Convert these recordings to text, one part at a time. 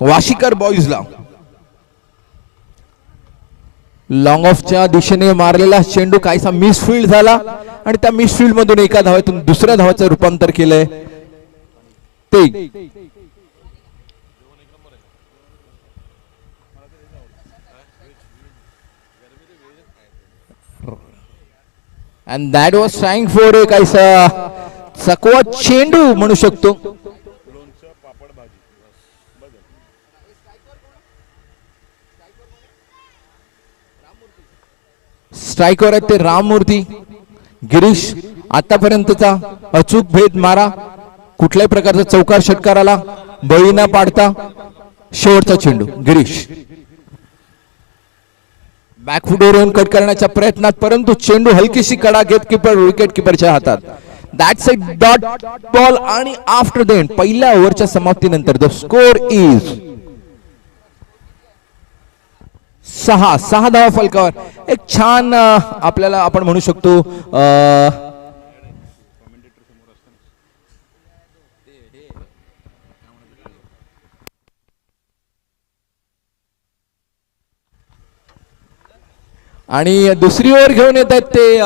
वाशीकर बॉईजला. Long ऑफच्या दिशेने मारलेला चेंडू काहीसा मिसफील्ड झाला आणि त्या मिसफील्ड मधून एका धावातून दुसऱ्या धावाचं रूपांतर केलंय ते. and that was trying for a काहीसा चकवा चेंडू म्हणू शकतो. स्ट्राइकवर आहेत ते राममूर्ती. गिरीश आतापर्यंतचा अचूक भेद मारा, कुठल्याही प्रकारचा चौकार षटकाराला बळी न पाडता शेवटचा चेंडू गिरीश. बॅकफुटवरून कट करण्याच्या प्रयत्नात, परंतु चेंडू हलकीशी कडा घेत कीपर विकेट किपरच्या हातात. दॅट्स अ डॉट बॉल आणि आफ्टर द एंड पहिल्या ओव्हरच्या समाप्तीनंतर द स्कोर इज 6 धावा फलकावर. एक छान आपल्याला आपण म्हणू शकतो आणि दुसरी ओव्हर घेऊन येत आहेत ते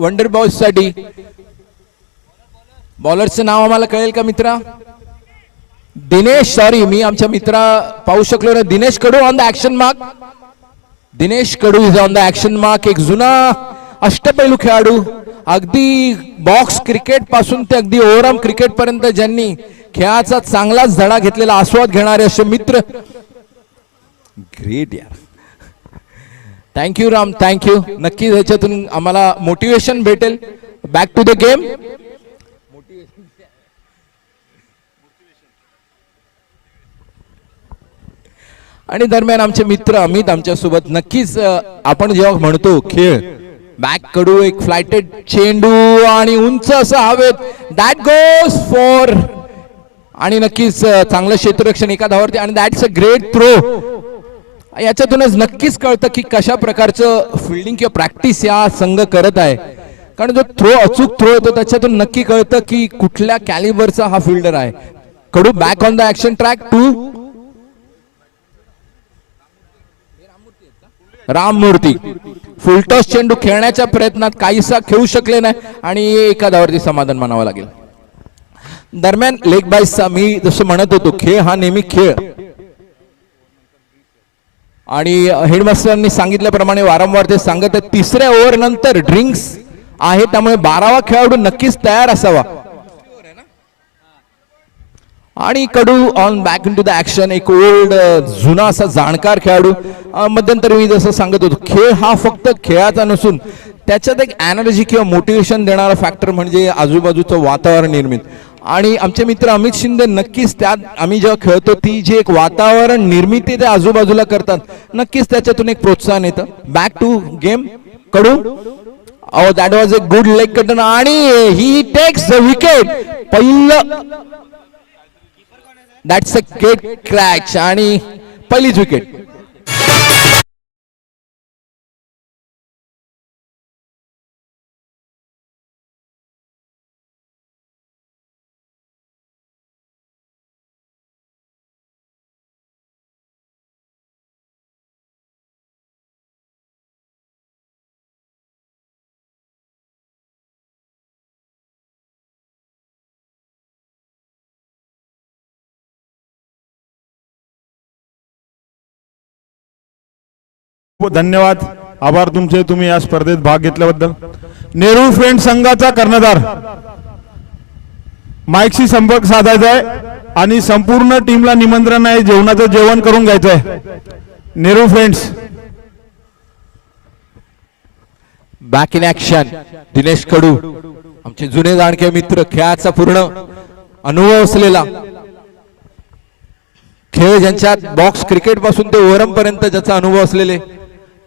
वंडर बॉयज साठी. बॉलरचं नाव आम्हाला कळेल का मित्रा? दिनेश, सॉरी मी आमच्या मित्रा पाहू शकलो ना. Dinesh Kadu on the action mark. Dinesh Kadu is on the action mark. एक जुना अष्टपैलू खेळाडू, अगदी बॉक्स क्रिकेट पासून ते अगदी ओव्हरआर्म क्रिकेट पर्यंत ज्यांनी खेळाचा चांगलाच धडा घेतलेला, आस्वाद घेणारे असे मित्र. ग्रेट यार, थँक्यू राम, थँक्यू. नक्कीच ह्याच्यातून आम्हाला मोटिवेशन भेटेल. Back to the game. आणि दरम्यान आमचे मित्र अमित आमच्या सोबत. नक्कीच आपण जेव्हा म्हणतो खेळ, बॅक कडू एक फ्लायटेड चेंडू आणि उंच असं हवेत, दॅट गोज फॉर, आणि नक्कीच चांगलं क्षेत्ररक्षण एका धावावरती, आणि दॅट्स अ ग्रेट थ्रो. याच्यातूनच नक्कीच कळतं की कशा प्रकारचं फिल्डिंग किंवा प्रॅक्टिस या संघ करत आहे. कारण जो थ्रो अचूक थ्रो येतो त्याच्यातून नक्की कळतं की कुठल्या कॅलिबरचा हा फिल्डर आहे. Kadu back on the action track to Ramamurthy. Full toss चेंडू खेळण्याच्या प्रयत्नात काहीसा खेळू शकले नाही आणि एका धावावरती समाधान मानावं लागेल. दरम्यान लेग बाईसचा मी जसं म्हणत होतो, खेळ हा नेहमी खेळ, आणि हेडमास्टरांनी सांगितल्याप्रमाणे वारंवार ते सांगत आहेत, तिसऱ्या ओव्हर नंतर ड्रिंक्स आहे, त्यामुळे 12वा खेळाडू नक्कीच तयार असावा. आणि Kadu on back into the action. एक ओल्ड जुना असा जाणकार खेळाडू. मध्यंतरी मी जसं सांगत होतो, खेळ हा फक्त खेळाचा नसून त्याच्यात एक एनर्जी किंवा मोटिवेशन देणारा फॅक्टर म्हणजे आजूबाजूचं वातावरण निर्मित. आणि आमचे मित्र अमित शिंदे नक्कीच त्यात, आम्ही जेव्हा खेळतो ती जे एक वातावरण निर्मिती ते आजूबाजूला करतात, नक्कीच त्याच्यातून एक प्रोत्साहन येतं. Back to game. कडू, oh that was a good leg cut आणि he takes the wicket. पहिलं, that's a great catch आणि पहिलीच विकेट. धन्यवाद, आभार तुमचे, तुम्ही या स्पर्धेत भाग घेतल्याबद्दल. नेहरू फ्रेंड संघाचा कर्णधार माईकशी संपर्क साधायचा आहे आणि संपूर्ण टीमला निमंत्रण आहे, जेवणाचं जेवण करून घ्यायचं आहे. Nehru friends. Back in action. Dinesh Kadu, आमचे जुने जाणके मित्र, खेळाचा पूर्ण अनुभव असलेला खेळ, ज्यांच्यात बॉक्स क्रिकेट पासून ते ओव्हरआर्म पर्यंत ज्याचा अनुभव असलेले,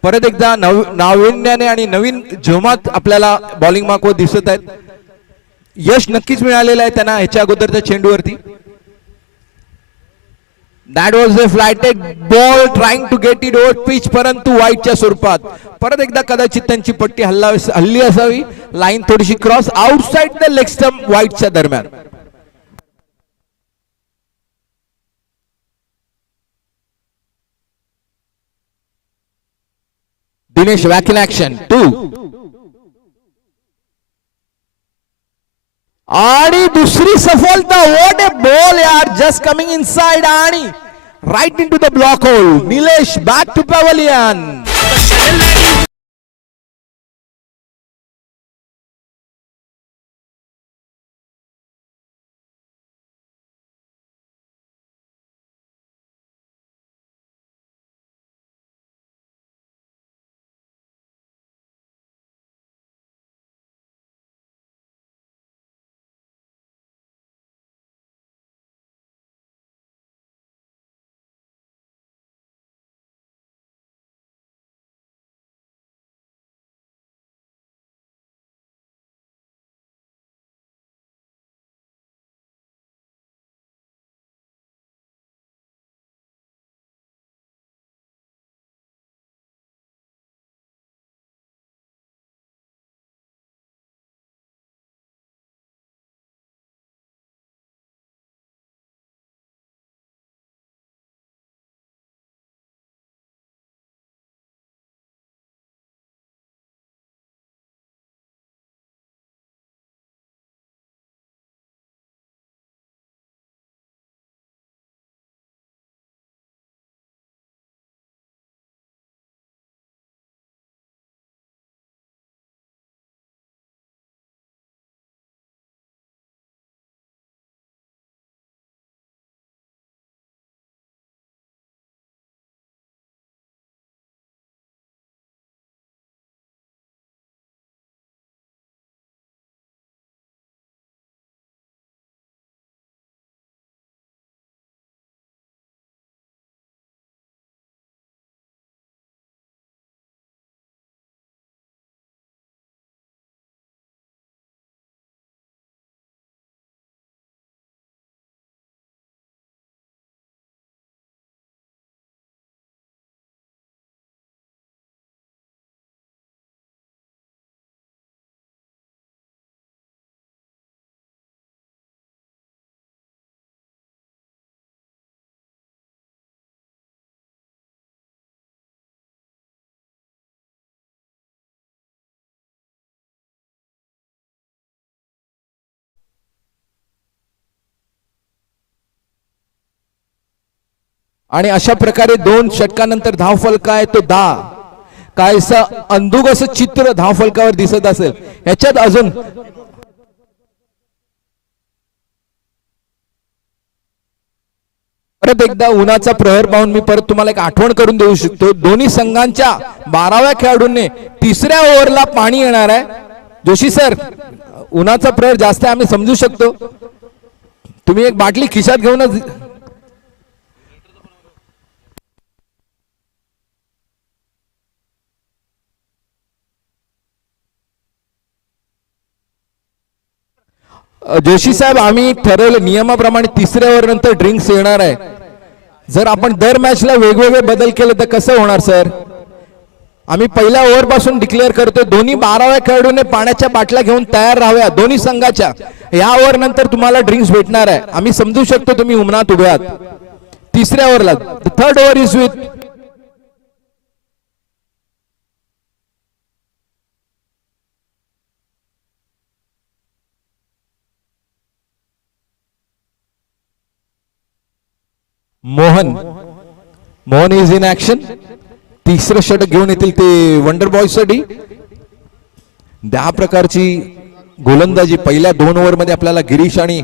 परत एकदा नाविन्याने आणि नवीन जोमात आपल्याला बॉलिंग मार्कवर दिसत आहेत. यश नक्कीच मिळालेलं आहे त्यांना ह्याच्या अगोदरच्या चेंडूवरती. That was a flighted ball trying to get it over pitch, परंतु वाईटच्या स्वरूपात. परत एकदा कदाचित त्यांची पट्टी हल्ली असावी, लाईन थोडीशी cross outside the leg stump वाईटच्या दरम्यान. दिनेश बॅक इन ऍक्शन 2 आणि दुसरी सफलता. व्हॉट ए बॉल यार, जस्ट कमिंग इनसाइड आणि right into the block hole. Nilesh back to pavilion. आणि अशा प्रकारे 2 षटकानंतर धावफलक आहे तो 10. कायसं अंधुक असं चित्र धावफलकावर दिसत असेल. ह्याच्यात अजून परत एकदा उन्हाचा प्रहर पाहून मी परत तुम्हाला एक आठवण करून देऊ शकतो. दोन्ही संघांच्या 12व्या खेळाडूंनी तिसऱ्या ओव्हरला पाणी येणार आहे. जोशी सर, उन्हाचा प्रहर जास्त आहे आम्ही समजू शकतो. तुम्ही एक बाटली खिशात घेऊनच जोशी साहेब, आम्ही ठरवलं नियमाप्रमाणे तिसऱ्या ओव्हर नंतर ड्रिंक्स येणार आहे. जर आपण दर मॅचला वेगवेगळे बदल केले तर कसं होणार सर? आम्ही पहिल्या ओव्हर पासून डिक्लेअर करतोय दोन्ही 12व्या खेळाडूने पाण्याच्या बाटल्या घेऊन तयार राहाव्या दोन्ही संघाच्या. या ओव्हर नंतर तुम्हाला ड्रिंक्स भेटणार आहे. आम्ही समजू शकतो तुम्ही उन्हात उभे आहात. तिसऱ्या ओव्हरला third over is with Mohan. Mohan is in action. तिसरं षटक घेऊन येतील ते वंडर बॉय साठी. त्या प्रकारची गोलंदाजी पहिल्या 2 ओव्हर मध्ये आपल्याला गिरीश आणि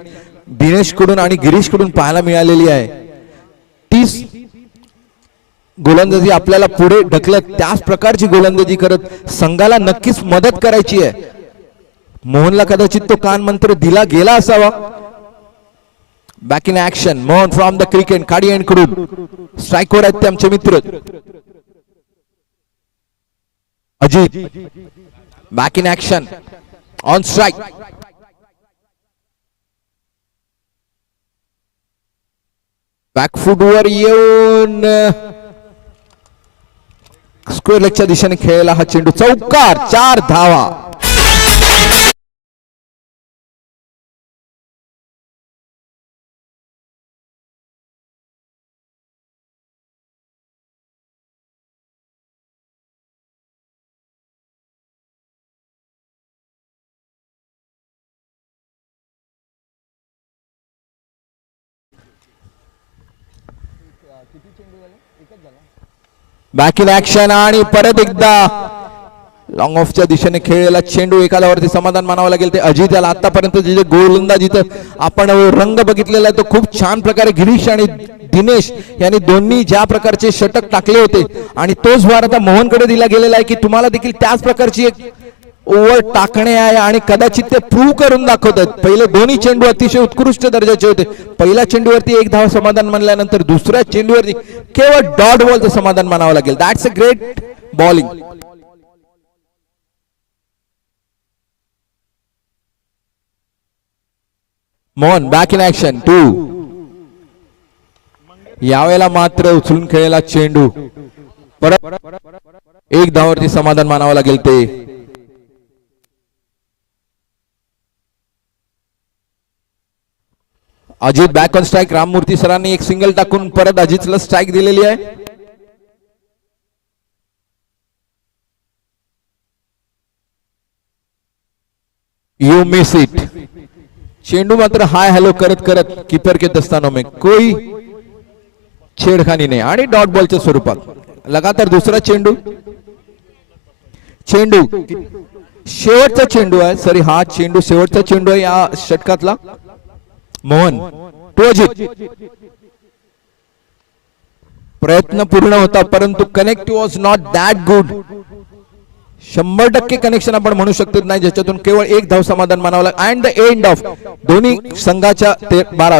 दिनेश कडून आणि गिरीश कडून पाहायला मिळालेली आहे. 30 गोलंदाजी आपल्याला पुढे ढकलत त्याच प्रकारची गोलंदाजी करत संघाला नक्कीच मदत करायची आहे. मोहनला कदाचित तो कान मंत्र दिला गेला असावा. Back in action. Mohan from the cricket काडी एंड कडून स्ट्राईकवर आहेत ते आमचे मित्र Ajit. Back in action on strike. बॅकफुटवर येऊन स्क्वेअर लेगच्या दिशेने खेळला हा चेंडू. चौकार. 4 धावा. बॅक इन ऍक्शन आणि परत एकदा लॉंग ऑफच्या दिशेने खेळलेला चेंडू एका धावावरती समाधान मानावं लागेल ते अजित याला. आतापर्यंत जे गोलंदाजीचं आपण रंग बघितलेला आहे तो खूप छान प्रकारे गिरीश आणि दिनेश यांनी दोन्ही ज्या प्रकारचे षटक टाकले होते आणि तोच भार आता मोहनकडे दिला गेलेला आहे की तुम्हाला देखील त्याच प्रकारची एक ओव्हर टाकणे आहे आणि कदाचित ते प्रूव्ह करून दाखवतात. पहिले दोन्ही चेंडू अतिशय उत्कृष्ट दर्जाचे होते. पहिल्या चेंडूवरती एक धाव समाधान मानल्यानंतर दुसऱ्या चेंडूवरती केवळ डॉट बॉलचं समाधान मानावं लागेल. That's a great bowling. Mohan back in action 2. यावेळेला मात्र उचलून खेळलेला चेंडू परत एक धावावरती समाधान मानावं लागेल ते. Ajit back on strike. Ramamurthy सरांनी एक सिंगल टाकून परत अजितला स्ट्राईक दिलेली आहे. You miss it. चेंडू मात्र हाय हॅलो करत करत कीपर के दस्तानों में कोई छेडखानी नाही आणि डॉट बॉलच्या स्वरूपात लगातार दुसरा चेंडू. शेवटचा चेंडू आहे. सॉरी हा चेंडू शेवटचा चेंडू आहे या षटकातला. मोहन टू अजित. प्रयत्न पूर्ण होता परंतु connect was not that good. 100% connection आपण म्हणू शकतो नाही ज्याच्यातून केवळ एक धाव समाधान मानावं लागेल. अँड द एंड ऑफ दोन्ही संघाच्या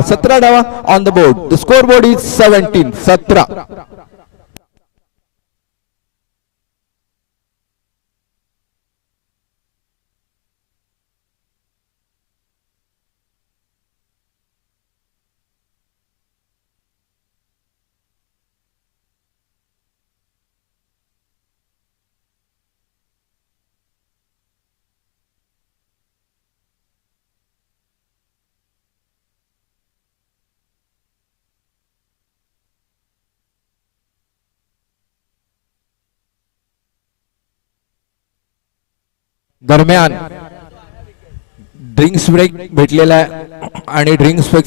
17 धावा on the board. The score board is 17. दरम्यान ड्रिंक्स ब्रेक भेटलेला आहे आणि ड्रिंक्स ब्रेक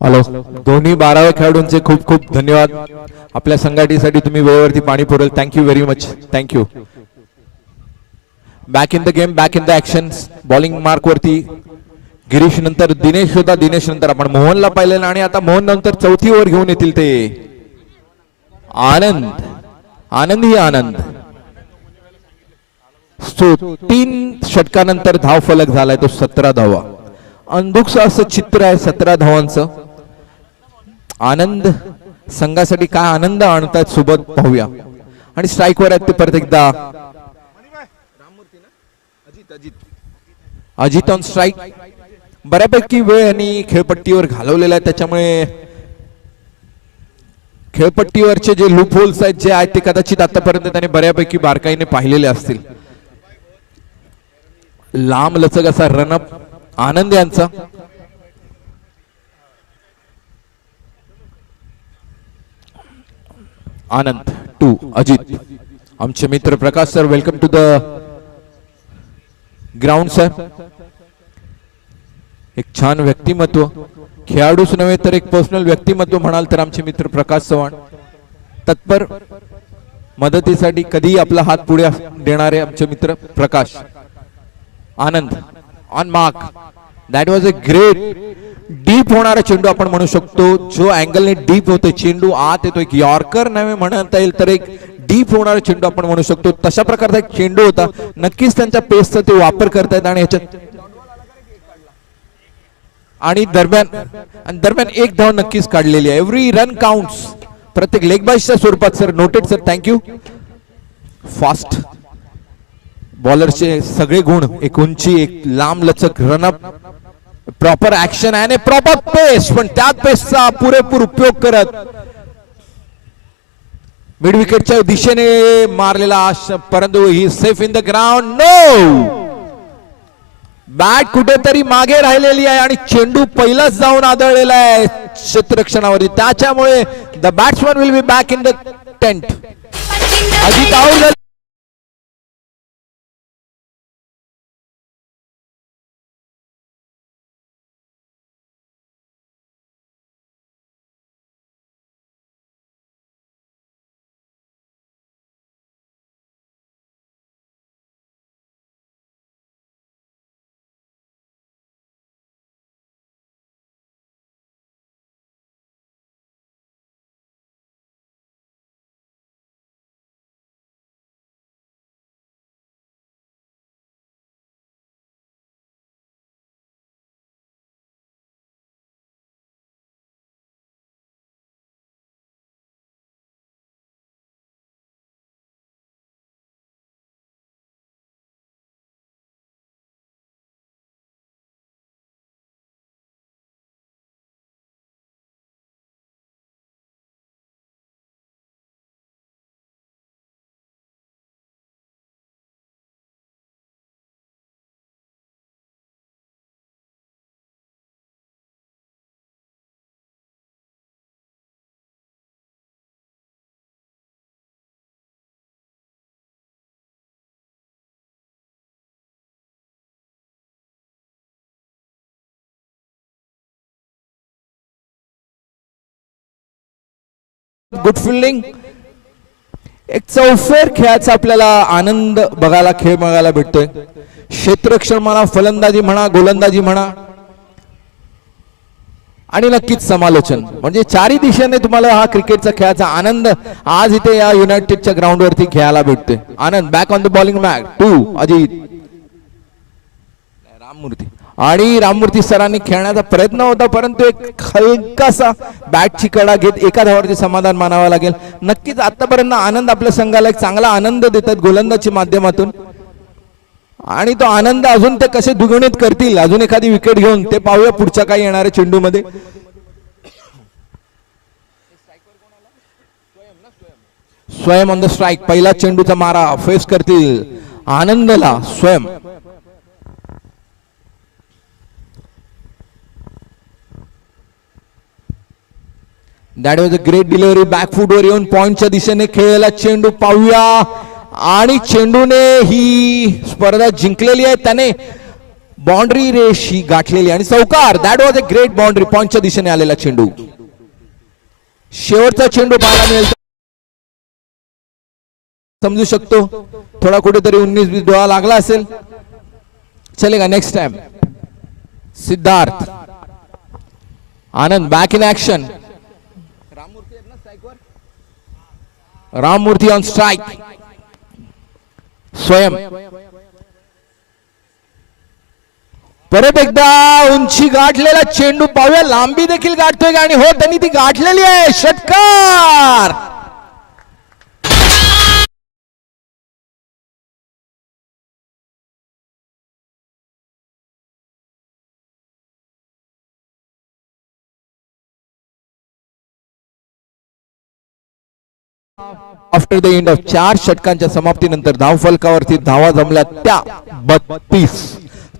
हॅलो. दोन्ही 12व्या खेळाडूंचे खूप खूप धन्यवाद. आपल्या संघटनेसाठी तुम्ही वेळेवरती पाणी पुरवलं. Thank you very much. Thank you. Back in the game, back in the action. Bowling mark वरती गिरीश नंतर दिनेश होता. दिनेश नंतर आपण मोहनला पाहिलेलं आणि आता मोहन नंतर चौथी ओव्हर घेऊन येतील ते आनंद. आनंद ही आनंद. 3 षटकानंतर धाव फलक झालाय तो 17 धावा. अंधुकचं असं चित्र आहे 17 धावांचं. आनंद संघासाठी काय आनंद आणतात सोबत पाहूया. आणि स्ट्राईकवर आहेत ते परत एकदा अजित ऑन स्ट्राईक. बऱ्यापैकी वेळ यांनी खेळपट्टीवर घालवलेला आहे त्याच्यामुळे खेळपट्टीवरचे जे लूप होल्स आहेत जे आहेत ते कदाचित आतापर्यंत त्याने बऱ्यापैकी बारकाईने पाहिलेले असतील. लांब लचक असा रनअप आनंद यांचा. आनंद 2 अजित. आमचे मित्र Prakash sir welcome to the ground sir. एक छान व्यक्तिमत्व, खेळाडूच नव्हे तर एक पर्सनल व्यक्तिमत्व म्हणाल तर आमचे मित्र प्रकाश चव्हाण तत्पर मदतीसाठी कधीही आपला हात पुढे देणारे आमचे मित्र Prakash. Anand on mark. That was a great deep होणारा चेंडू आपण म्हणू शकतो. जो अँगलने डीप होते चेंडू आत येतो, एक यॉर्कर नव्हे म्हणता येईल तर एक डीप होणारा चेंडू आपण म्हणू शकतो. तशा प्रकारचा एक चेंडू होता. नक्कीच त्यांच्या पेसचा ते वापर करतायत आणि ह्याच्यात आणि दरम्यान एक धाव नक्कीच काढलेली आहे. एव्हरी रन काउंट्स, प्रत्येक लेग बायच्या स्वरूपात. Sir noted sir, thank you. Fast बॉलरचे सगळे गुण, एक उंची, एक लांब लचक, रनअप, प्रॉपर ऍक्शन आणि प्रॉपर पेस, पण त्या पेसचा पुरेपूर उपयोग करत मिड विकेटच्या दिशेने मारलेला, परंतु ही safe in the ground. No, bat कुठेतरी मागे राहिलेली आहे आणि चेंडू पहिलाच जाऊन आदळलेला आहे क्षेत्ररक्षणावरती. त्याच्यामुळे the batsman will be back in the tent. Ajit out झाले. Good fielding. एक चौफेर खेळाचा आपल्याला आनंद बघायला, खेळ बघायला भेटतोय. क्षेत्ररक्षण म्हणा, फलंदाजी म्हणा, गोलंदाजी म्हणा आणि नक्कीच समालोचन, म्हणजे चारही दिशेने तुम्हाला हा क्रिकेटचा खेळाचा आनंद आज इथे या युनायटेडच्या ग्राउंड वरती खेळायला भेटतोय. Anand back on the bowling mat 2 Ajit Ramamurthy, आणि राममूर्ती सरांनी खेळण्याचा प्रयत्न होता, परंतु एक हलकासा बॅटची कडा घेत एका धावावरती समाधान मानावं लागेल. नक्कीच आतापर्यंत आनंद आपल्या संघाला एक चांगला आनंद देतात गोलंदाजीच्या माध्यमातून, आणि तो आनंद अजून ते कसे द्विगुणित करतील, अजून एखादी विकेट घेऊन, ते पाहूया पुढच्या काही येणाऱ्या चेंडू मध्ये. स्वयं ऑन द स्ट्राईक, पहिला चेंडूचा मारा फेस करतील आनंदला. स्वयं that was a great delivery, बॅकफूटवर येऊन पॉइंटच्या दिशेने खेळलेला चेंडू पाहूया, आणि चेंडूने ही स्पर्धा जिंकलेली आहे. त्याने बाउंड्री रेष ही गाठलेली आणि चौकार. That was a great boundary, पॉइंटच्या दिशेने आलेला चेंडू. शेवटचा चेंडू पाहायला मिळेल, समजू शकतो थोडा कुठेतरी 19-20 डोळा लागला असेल. चलेगा next time. Siddharth Anand back in action. Ramamurthy on strike. Swayam परत एकदा उंची गाठलेला चेंडू पाहूया, लांबी देखील गाठतोय आणि हो त्यांनी ती गाठलेली आहे. षटकार. आफ्टर द एंड ऑफ 4 षटकांच्या समाप्तीनंतर धावफलकावरती धावा जमल्या त्या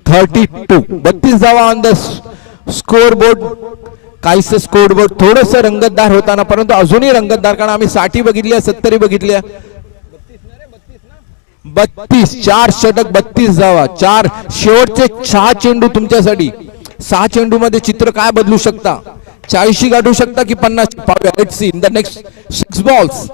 32 धावा ऑन द स्कोर बोर्ड. काहीसे स्कोर बोर्ड थोडस रंगतदार होताना, परंतु अजूनही रंगतदार, कारण आम्ही 60 बघितली, 70 बघितली. 32 4 षटक 32 धावा, 4 शेवटचे 6 चेंडू तुमच्यासाठी. 6 चेंडू मध्ये चित्र काय बदलू शकता, 40 गाठू शकता की 50. पाहूया, let's see in the next 6 balls.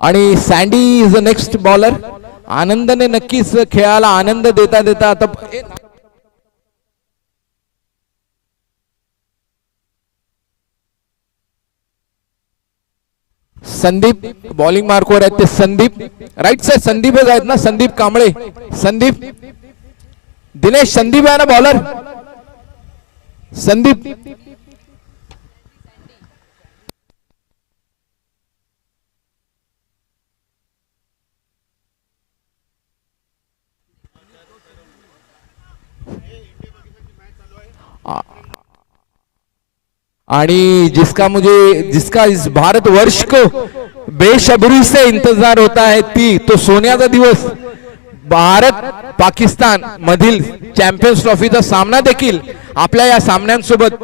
आणि Sandy is the next bowler. आनंदने नक्कीच खेळाला आनंद देता देता आता संदीप बॉलिंग मार्कवर आहेत ते. संदीप राईट साइड संदीपच आहेत ना, संदीप कांबळे. संदीप दिनेश संदीप आहे ना बॉलर. संदीप आणि जिसका इस भारत वर्ष को बेशब्री से इंतजार होता है ती तो सोन्याचा दिवस भारत पाकिस्तान मधील चॅम्पियन्स ट्रॉफीचा सामना देखील आपल्या या सामन्यांसोबत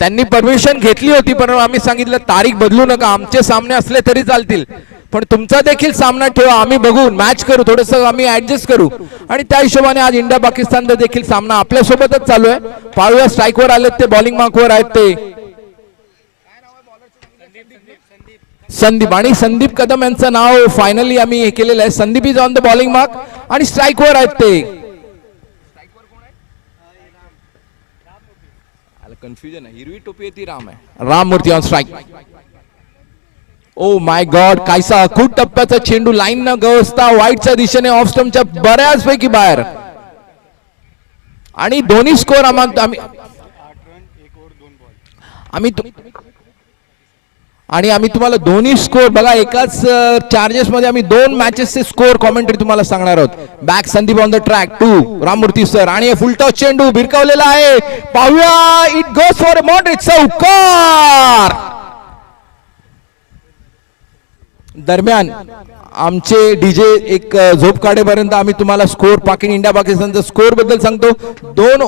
त्यांनी परमिशन घेतली होती, पण आम्ही सांगितलं तारीख बदलू नका, आमचे सामने असले तरी चालतील, पण तुमचा देखील सामना ठेवा, आम्ही बघू मॅच करू, थोडस आम्ही ऍडजस्ट करू. आणि त्या हिशोबाने आज इंडिया पाकिस्तानचा देखील सामना आपल्या सोबतच चालू आहे. पाळूया स्ट्राईकवर आलेत ते, बॉलिंग मार्कवर आहेत ते संदीप. आणि संदीप कदम यांचं नाव फायनली आम्ही हे केलेलं आहे. Sandeep is on the bowling mark आणि स्ट्राईकवर आहेत ते. कन्फ्युजन आहे, हिरवी टोपी आहे ती राम आहे. Ramamurthy on strike. Oh my God, कायसा अखूट टप्प्याचा चेंडू लाईन न गवसता वाईटच्या दिशेने ऑफ स्टंपच्या बऱ्याच पैकी बाहेर. आणि दोन्ही स्कोर आम्ही तुम्हाला दोन्ही स्कोर बघा, एकाच चार्जेस मध्ये आम्ही दोन मॅचेसचे स्कोर कॉमेंट्री तुम्हाला सांगणार आहोत. Back Sandeep on the track to Ramamurthy sir. आणि फुलटॉस चेंडू भिरकावलेला आहे, पाहूया, इट गोज फॉर मॉडरेट चौकार. दरम्यान आमचे डीजे एक झोप काढेपर्यंत आम्ही तुम्हाला स्कोर इंडिया पाकिस्तानचा स्कोर बद्दल सांगतो. 1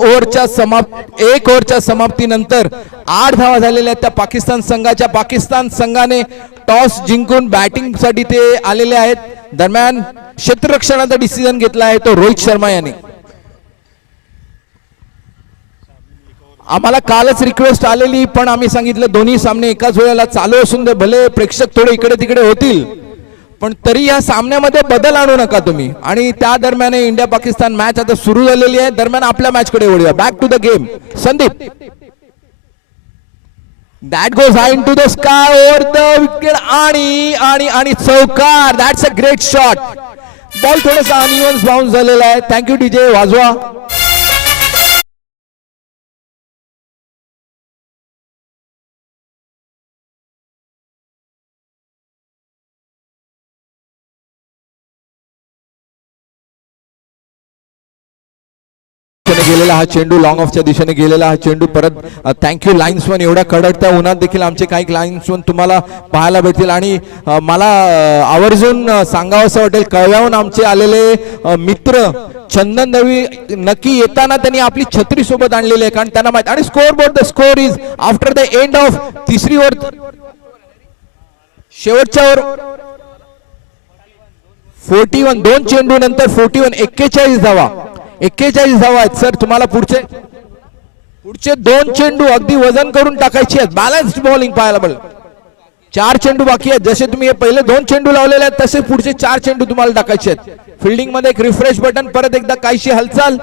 ओव्हरच्या समाप्तीनंतर 8 धावा झालेल्या त्या पाकिस्तान संघाने टॉस जिंकून बॅटिंग साठी ते आलेले आहेत. दरम्यान क्षेत्ररक्षणाचा डिसिजन घेतला आहे तो रोहित शर्मा यांनी. आम्हाला कालच रिक्वेस्ट आलेली, पण आम्ही सांगितलं दोन्ही सामने एकाच वेळेला चालू असून दे, भले प्रेक्षक थोडे इकडे तिकडे होतील, पण तरी या सामन्यामध्ये बदल आणू नका तुम्ही. आणि त्या दरम्यान इंडिया पाकिस्तान मॅच आता सुरू झालेली आहे. दरम्यान आपल्या मॅच कडे वळूया. Back to the game. Sandeep, that goes high into the sky over the wicket आणि चौकार. That's a great shot. Ball थोडासा अनइव्हन बाउन्स झालेला आहे. थँक्यू डीजे, वाजवा. गेलेला हा चेंडू, लॉंग ऑफच्या दिशेने गेलेला हा चेंडू परत. थँक्यू लाईन्समन, एवढ्या कडकत्या उन्हात देखील आमचे काही लाईन्समन तुम्हाला पाहायला भेटतील. आणि मला आवर्जून सांगावं असं वाटेल, कळव्याहून आमचे आलेले मित्र चंदन दवी नक्की येताना त्यांनी आपली छत्री सोबत आणलेली आहे, कारण त्यांना माहिती. आणि score board, the score is after the end of तिसरी ओव्हर, शेवटच्या ओव्हर 41, 2 चेंडू नंतर 41, 41 धावा. 41 धावा आहेत सर. तुम्हाला पुढचे 2 चेंडू अगदी वजन करून टाकायचे आहेत. बॅलन्स्ड बॉलिंग पाहायला मिळेल. 4 चेंडू बाकी आहेत. जसे तुम्ही हे पहिले 2 चेंडू लावलेले आहेत, तसे पुढचे 4 चेंडू तुम्हाला टाकायचे आहेत. फिल्डिंग मध्ये एक रिफ्रेश बटन, परत एकदा काहीशी हालचाल.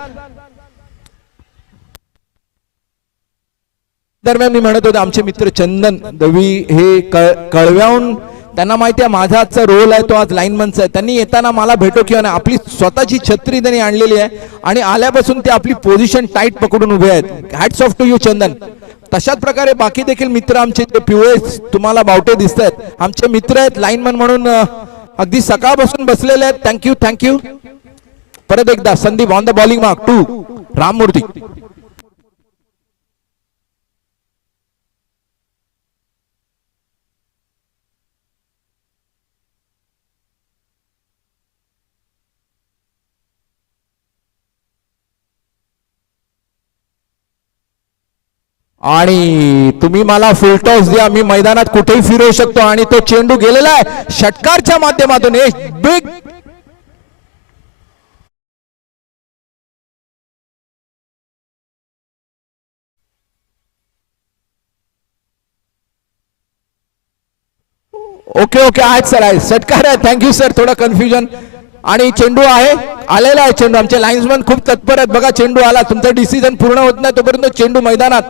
दरम्यान मी म्हणत होते, आमचे मित्र चंदन दवी हे कळव्याहून, त्यांना माहिती आहे माझा आजचा रोल आहे तो आज लाईनमनचा आहे. त्यांनी येताना मला भेटो किंवा नाही, आपली स्वतःची छत्री त्यांनी आणलेली आहे आणि आल्यापासून ते आपली पोझिशन टाईट पकडून उभे आहेत. हॅट्स ऑफ टू यू चंदन. तशाच प्रकारे बाकी देखील मित्र आमचे ते पिवळे तुम्हाला बावटे दिसत आहेत, आमचे मित्र आहेत लाईनमन म्हणून, अगदी सकाळपासून बसलेले आहेत. थँक्यू. परत एकदा Sandeep on the bowling mark to Ramamurthy. आणि तुम्ही मला फुलटॉस द्या, मी मैदानात कुठेही फिरवू शकतो. आणि तो चेंडू गेलेला आहे षटकारच्या माध्यमातून. बिग ओके ओके आहेत सर आहे षटकार आहे थँक्यू सर थोडं कन्फ्युजन आणि चेंडू आहे आलेला आहे चेंडू आमचे लाईन्समन खूप तत्पर आहेत बघा चेंडू आला तुमचं डिसिजन पूर्ण होत नाही तोपर्यंत चेंडू मैदानात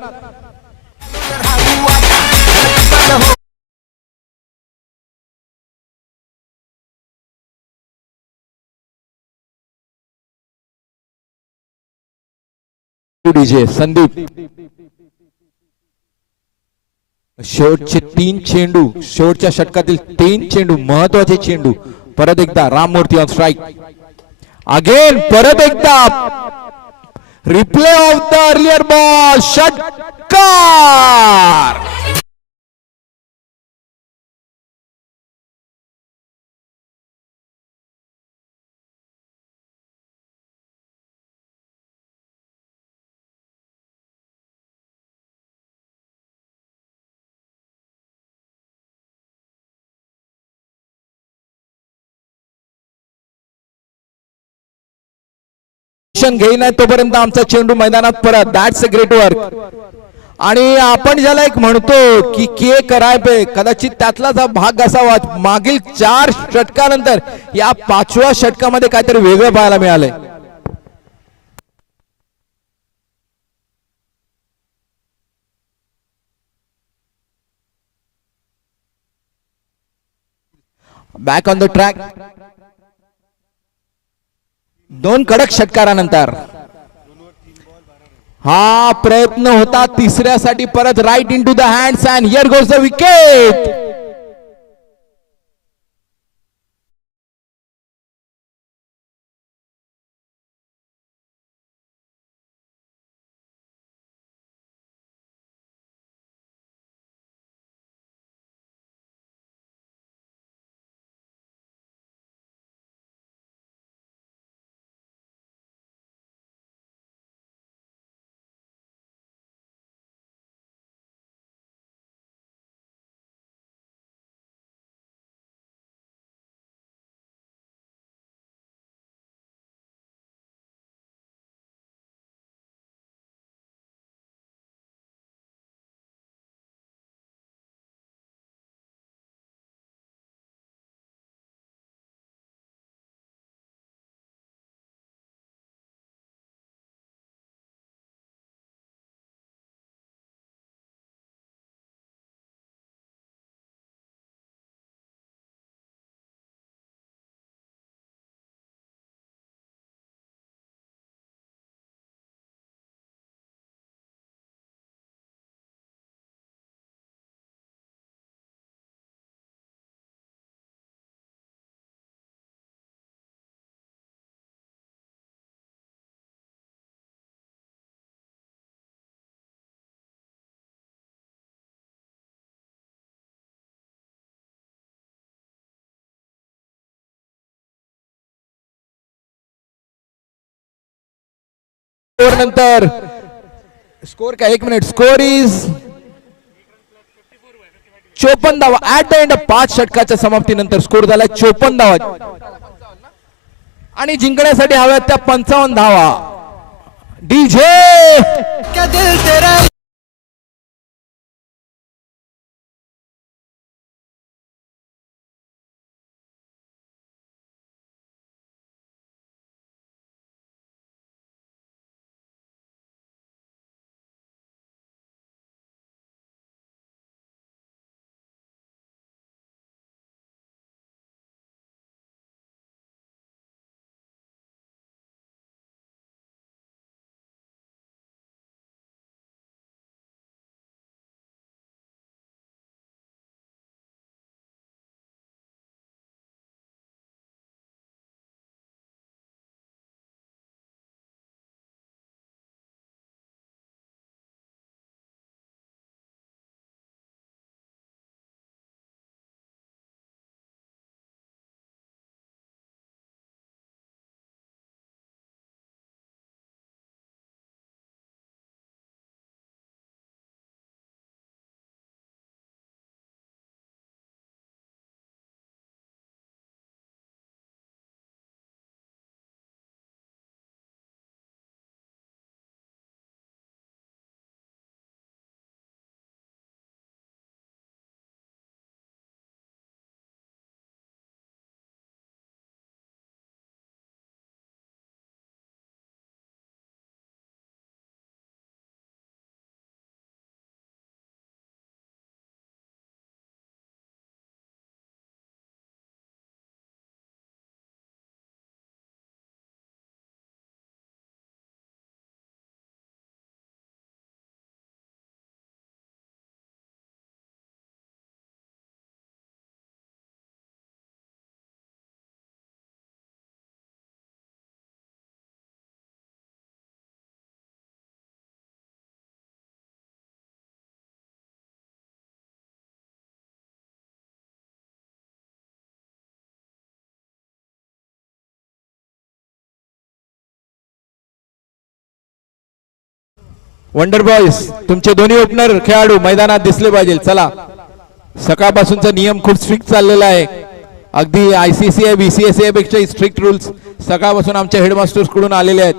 डीजे संदीप शेवटचे 3 चेंडू शेवटच्या षटकातील 3 चेंडू महत्वाचे चेंडू परत एकदा राममूर्ती ऑन स्ट्राइक अगेन परत एकदा replay off the earlier ball षटकार घेईन तोपर्यंत आमचा चेंडू मैदानात परत दॅट्स अ ग्रेट वर्क आणि आपण ज्याला एक म्हणतो की के कराय कदाचित त्यातलाच हा भाग असावा मागील 4 षटकानंतर या 5व्या षटकामध्ये काहीतरी वेगळं पाहायला मिळालंय बॅक ऑन द ट्रॅक 2 कडक षटकारानंतर हा प्रयत्न होता तिसऱ्यासाठी परत right into the hands and here goes the wicket नंतर स्कोर काय 1 मिनिट स्कोर इज 54 धावा ऍट द एंड 5 षटकाच्या समाप्तीनंतर स्कोर झाला 54 धावा आणि जिंकण्यासाठी हव्यात त्या 55 धावा डीजे वंडर बॉयज तुमचे दोन्ही ओपनर खेळाडू मैदानात दिसले पाहिजे. चला, सकाळपासूनचा नियम खूप स्ट्रिक्ट चाललेला आहे. अगदी ICCI BCCI पेक्षा स्ट्रिक्ट रूल्स सकाळपासून आमच्या हेडमास्टर्स कडून आलेले आहेत.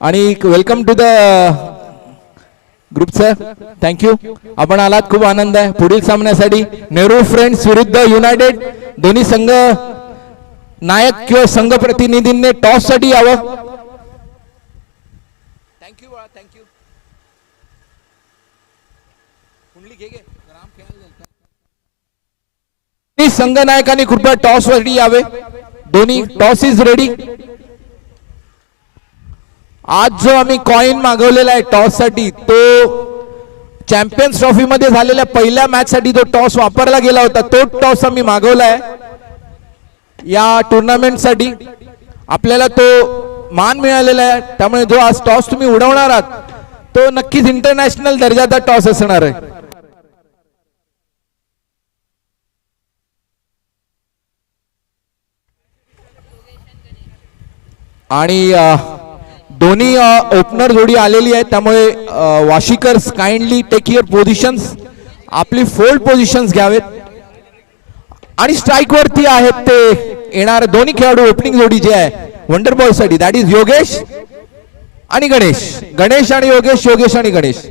आणि welcome to the group sir, thank you. आपण आलात, खूप आनंद आहे. पुढील सामन्यासाठी नेहरू फ्रेंड्स विरुद्ध युनायटेड, दोन्ही संघ नायक किंवा संघ प्रतिनिधींनी टॉस साठी यावं. Thank you thank you. संघ नायकांनी कृपया टॉस साठी यावे. दोन्ही टॉस इज रेडी. आज जो आम्ही कॉइन मागवलेला आहे टॉस साठी, तो चॅम्पियन्स ट्रॉफी मध्ये झालेल्या पहिल्या मॅच साठी जो टॉस वापरला गेला होता, तो टॉस आम्ही मागवला आहे या टुर्नामेंट साठी. आपल्याला तो मान मिळालेला आहे, त्यामुळे जो आज टॉस तुम्ही उडवणार आहात तो नक्कीच इंटरनॅशनल दर्जाचा टॉस असणार आहे. आणि दोन्ही ओपनर जोडी आलेली आहे, त्यामुळे वाशिकर्स काइंडली टेक युअर पोझिशन्स, आपली फोल्ड पोझिशन्स घ्यावेत. आणि स्ट्राईक वरती आहेत ते येणारे दोन्ही खेळाडू ओपनिंग जोडी जे आहे वंडर बॉय साठी, दॅट इज योगेश आणि गणेश. गणेश आणि योगेश, योगेश आणि गणेश.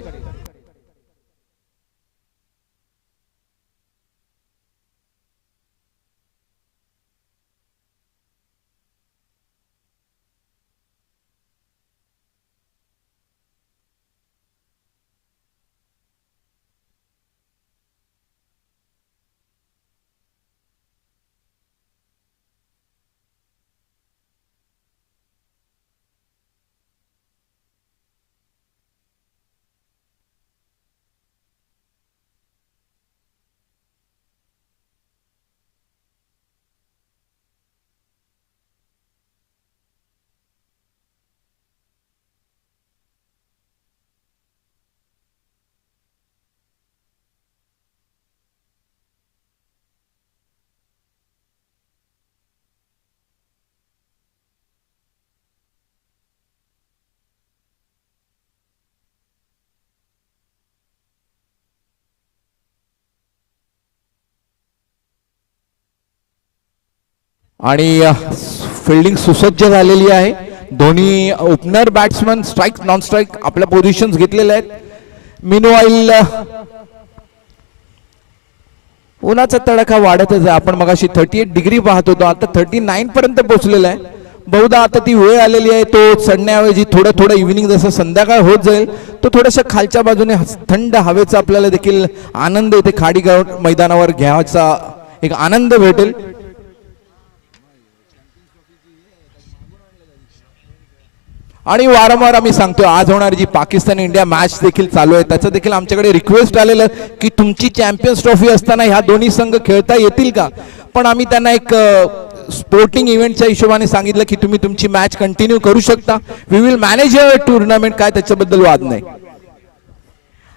आणि फिल्डिंग सुसज्ज झालेली आहे. दोन्ही opener batsman strike non strike आपल्या पोझिशन्स घेतलेल्या आहेत. मीनवाईल उन्हाचा तडाखा वाढतच आहे. आपण मगाशी 38 डिग्री पाहत होतो, आता 39 पर्यंत पोहोचलेला आहे. बहुधा आता ती वेळ आलेली आहे, तो चढण्याऐवजी थोडं थोडं इव्हिनिंग जसं संध्याकाळ होत जाईल तो थोड्याशा खालच्या बाजूने थंड हवेचा आपल्याला देखील आनंद इथे खाडी मैदानावर घ्यायचा एक आनंद भेटेल. आणि वारंवार आम्ही सांगतो, आज होणारी जी पाकिस्तान इंडिया मॅच देखील चालू आहे, त्याचं देखील आमच्याकडे रिक्वेस्ट आलेलं की तुमची चॅम्पियन्स ट्रॉफी असताना ह्या दोन्ही संघ खेळता येतील का. पण आम्ही त्यांना एक स्पोर्टिंग इव्हेंटच्या हिशोबाने सांगितलं की तुम्ही तुमची मॅच कंटिन्यू करू शकता. We will manage a tournament, काय त्याच्याबद्दल वाद नाही.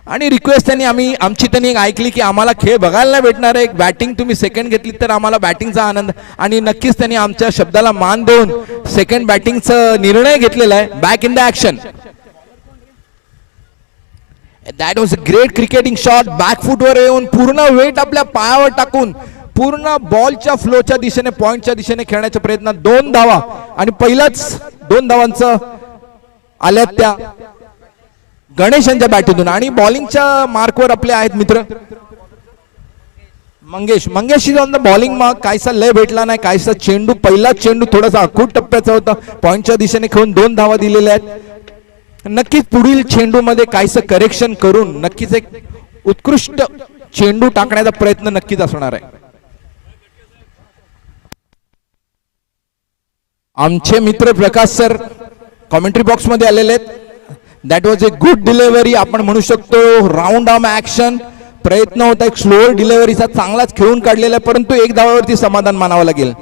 आणि रिक्वेस्ट त्यांनी त्यांनी एक ऐकली की आम्हाला खेळ बघायला नाही भेटणार आहे, एक बॅटिंग तुम्ही सेकंड घेतली तर आम्हाला बॅटिंगचा आनंद. आणि नक्कीच त्यांनी आमच्या शब्दाला मान देऊन सेकंड बॅटिंगचा निर्णय घेतलेला आहे. Back in the action. That was a great cricketing shot. Back फुटवर येऊन पूर्ण वेट आपल्या पायावर टाकून पूर्ण बॉलच्या फ्लोच्या दिशेने पॉइंटच्या दिशेने खेळण्याच्या प्रयत्नात 2 धावा आणि पहिलाच 2 धावांचं आल्यात त्या गणेश यांच्या बॅटीतून. आणि बॉलिंगच्या मार्कवर आपले आहेत मित्र Mangesh on the bowling mark. काहीसा लय भेटला नाही, काहीसा चेंडू, पहिलाच चेंडू थोडासा आखूट टप्प्याचा होता, पॉइंटच्या दिशेने खेळून 2 धावा दिलेल्या आहेत. नक्कीच पुढील चेंडू मध्ये काहीसं करेक्शन करून नक्कीच एक उत्कृष्ट चेंडू टाकण्याचा प्रयत्न नक्कीच असणार आहे. आमचे मित्र प्रकाश सर कॉमेंट्री बॉक्स मध्ये आलेले आहेत. That was a good delivery आपण म्हणू शकतो. राऊंड आर्म ऍक्शन प्रयत्न होता, एक स्लोअर डिलिव्हरीचा चांगलाच खेळून काढलेला आहे, परंतु 1 धावावरती समाधान मानावं लागेल.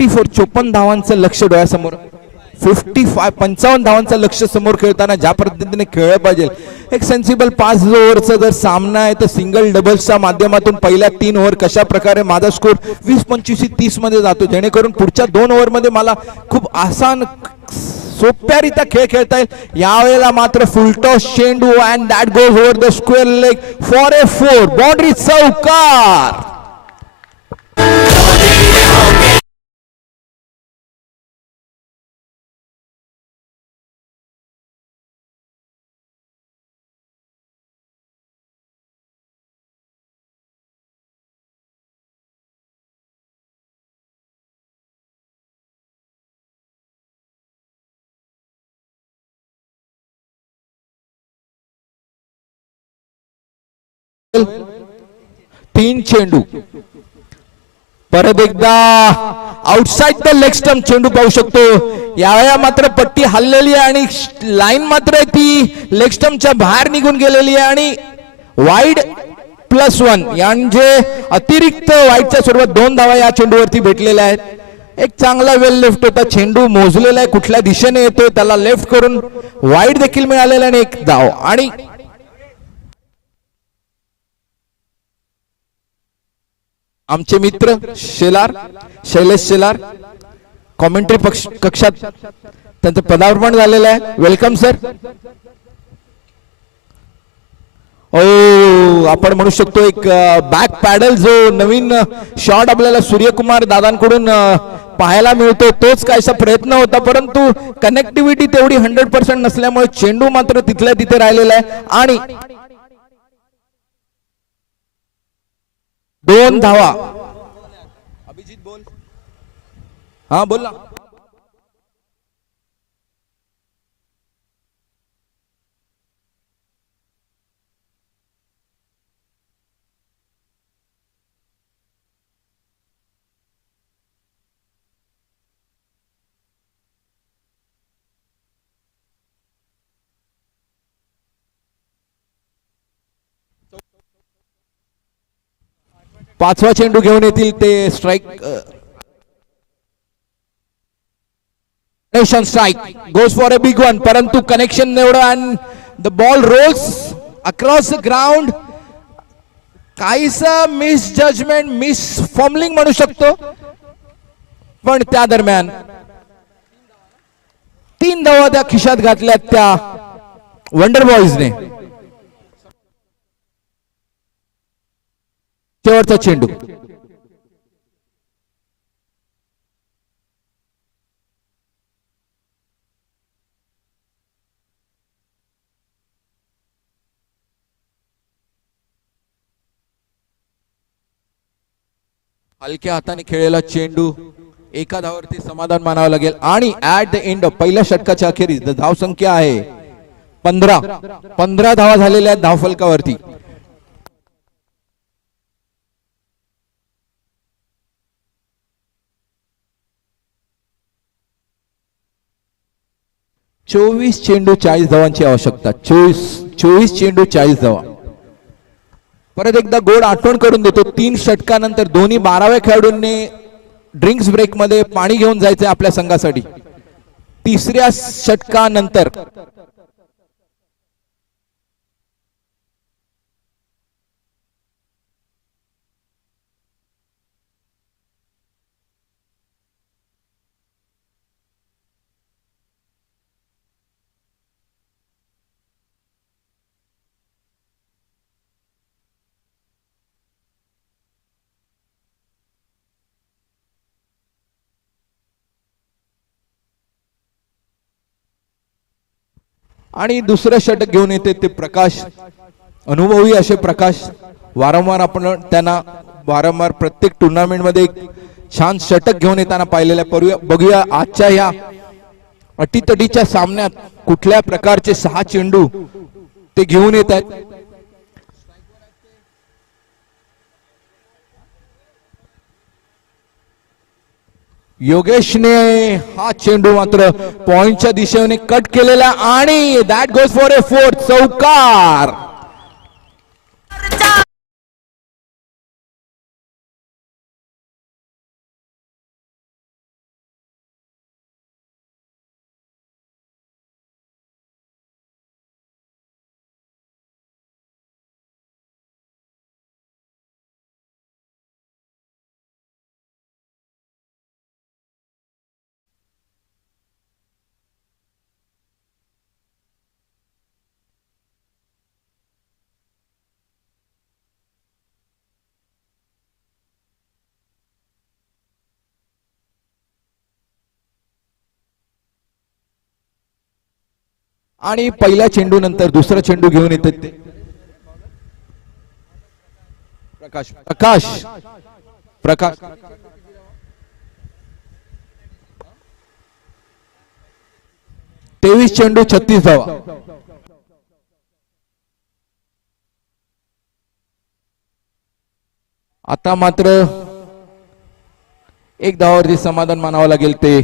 54 धावांचं लक्ष डोळ्यासमोर, 55 धावांचं लक्ष समोर खेळताना ज्या पद्धतीने खेळलं पाहिजे, एक सेन्सिबल 5 ओव्हरचा जर सामना आहे तर सिंगल डबल्सच्या माध्यमातून पहिल्या 3 ओव्हर कशा प्रकारे माझा स्कोर 20-25-30 मध्ये जातो, जेणेकरून पुढच्या 2 ओव्हरमध्ये मला खूप आसान सोप्यारित्या खेळ खेळता येईल. यावेळेला मात्र फुलटॉस चेंडू and that goes over the square leg for a 4 boundary, चौकार. तीन चेंडू परत एकदा आउटसाइड द लेग स्टंप चेंडू पाहू शकतो. यावेळेला मात्र पट्टी हल्लेली आहे आणि लाईन मात्र ती लेग स्टंपच्या बाहेर निघून गेलेली आहे आणि वाईड +1 म्हणजे अतिरिक्त वाईडच्या स्वरूपात 2 धावा या चेंडूवरती भेटलेल्या आहेत. एक चांगला वेल लेफ्ट होता, चेंडू मोजलेला आहे, कुठल्या दिशेने येतोय त्याला लेफ्ट करून वाईड देखील मिळालेला आणि एक धाव. आणि आमचे मित्र शैलेश शेलार कॉमेंट्री कक्षात त्यांचं पदार्पण झालेलं आहे. Welcome sir. आपण म्हणू शकतो एक बॅक पॅडल जो नवीन शॉट आपल्याला सूर्यकुमार दादांकडून पाहायला मिळतो, तोच कायसा प्रयत्न होता, परंतु कनेक्टिव्हिटी तेवढी 100% नसल्यामुळे चेंडू मात्र तिथल्या तिथे राहिलेला आहे. आणि 2 धावा. अभिजित बोल. हा बोल ना. पाचवा चेंडू घेऊन येतील ते strike. Strike goes for a big one, परंतु कनेक्शन एवढं and the ball rolls across the ground. काहीसा मिस जजमेंट, मिस फॉर्मलिंग म्हणू शकतो, पण त्या दरम्यान 3 धावा त्या खिशात घातल्या त्या वंडर बॉयजने. शेवटचा चेंडू हलक्या हाताने खेळलेला चेंडू, एका धावावरती समाधान मानावं लागेल. आणि ऍट द एंड पहिल्या षटकाच्या अखेरीस धाव संख्या आहे 15 धावा झालेल्या आहेत धावफलकावरती. चोवीस चेंडू 40 धावांची आवश्यकता. 24 चेंडू 40 धावा. परत एकदा गोड आठवण करून देतो, 3 षटकानंतर दोन्ही 12व्या खेळाडूंनी ड्रिंक्स ब्रेक मध्ये पाणी घेऊन जायचंय आपल्या संघासाठी. 3ऱ्या षटकानंतर आणि दुसरं षटक घेऊन येते ते प्रकाश, अनुभवी असे प्रकाश. वारंवार आपण त्यांना प्रत्येक टुर्नामेंट मध्ये एक छान षटक घेऊन येताना पाहिलेल्या. बघूया आजच्या या अटीतटीच्या सामन्यात कुठल्या प्रकारचे 6 चेंडू ते घेऊन येत आहेत. योगेशने हा चेंडू मात्र पॉइंटच्या दिशेने कट केलेला आणि दॅट गोज फॉर ए 4, चौकार. आणि पहिल्या चेंडू नंतर दुसरा चेंडू घेऊन येतात ते प्रकाश प्रकाश प्रकाश 23 चेंडू 36 धावा. आता मात्र एक धावावरती समाधान मानावं लागेल ते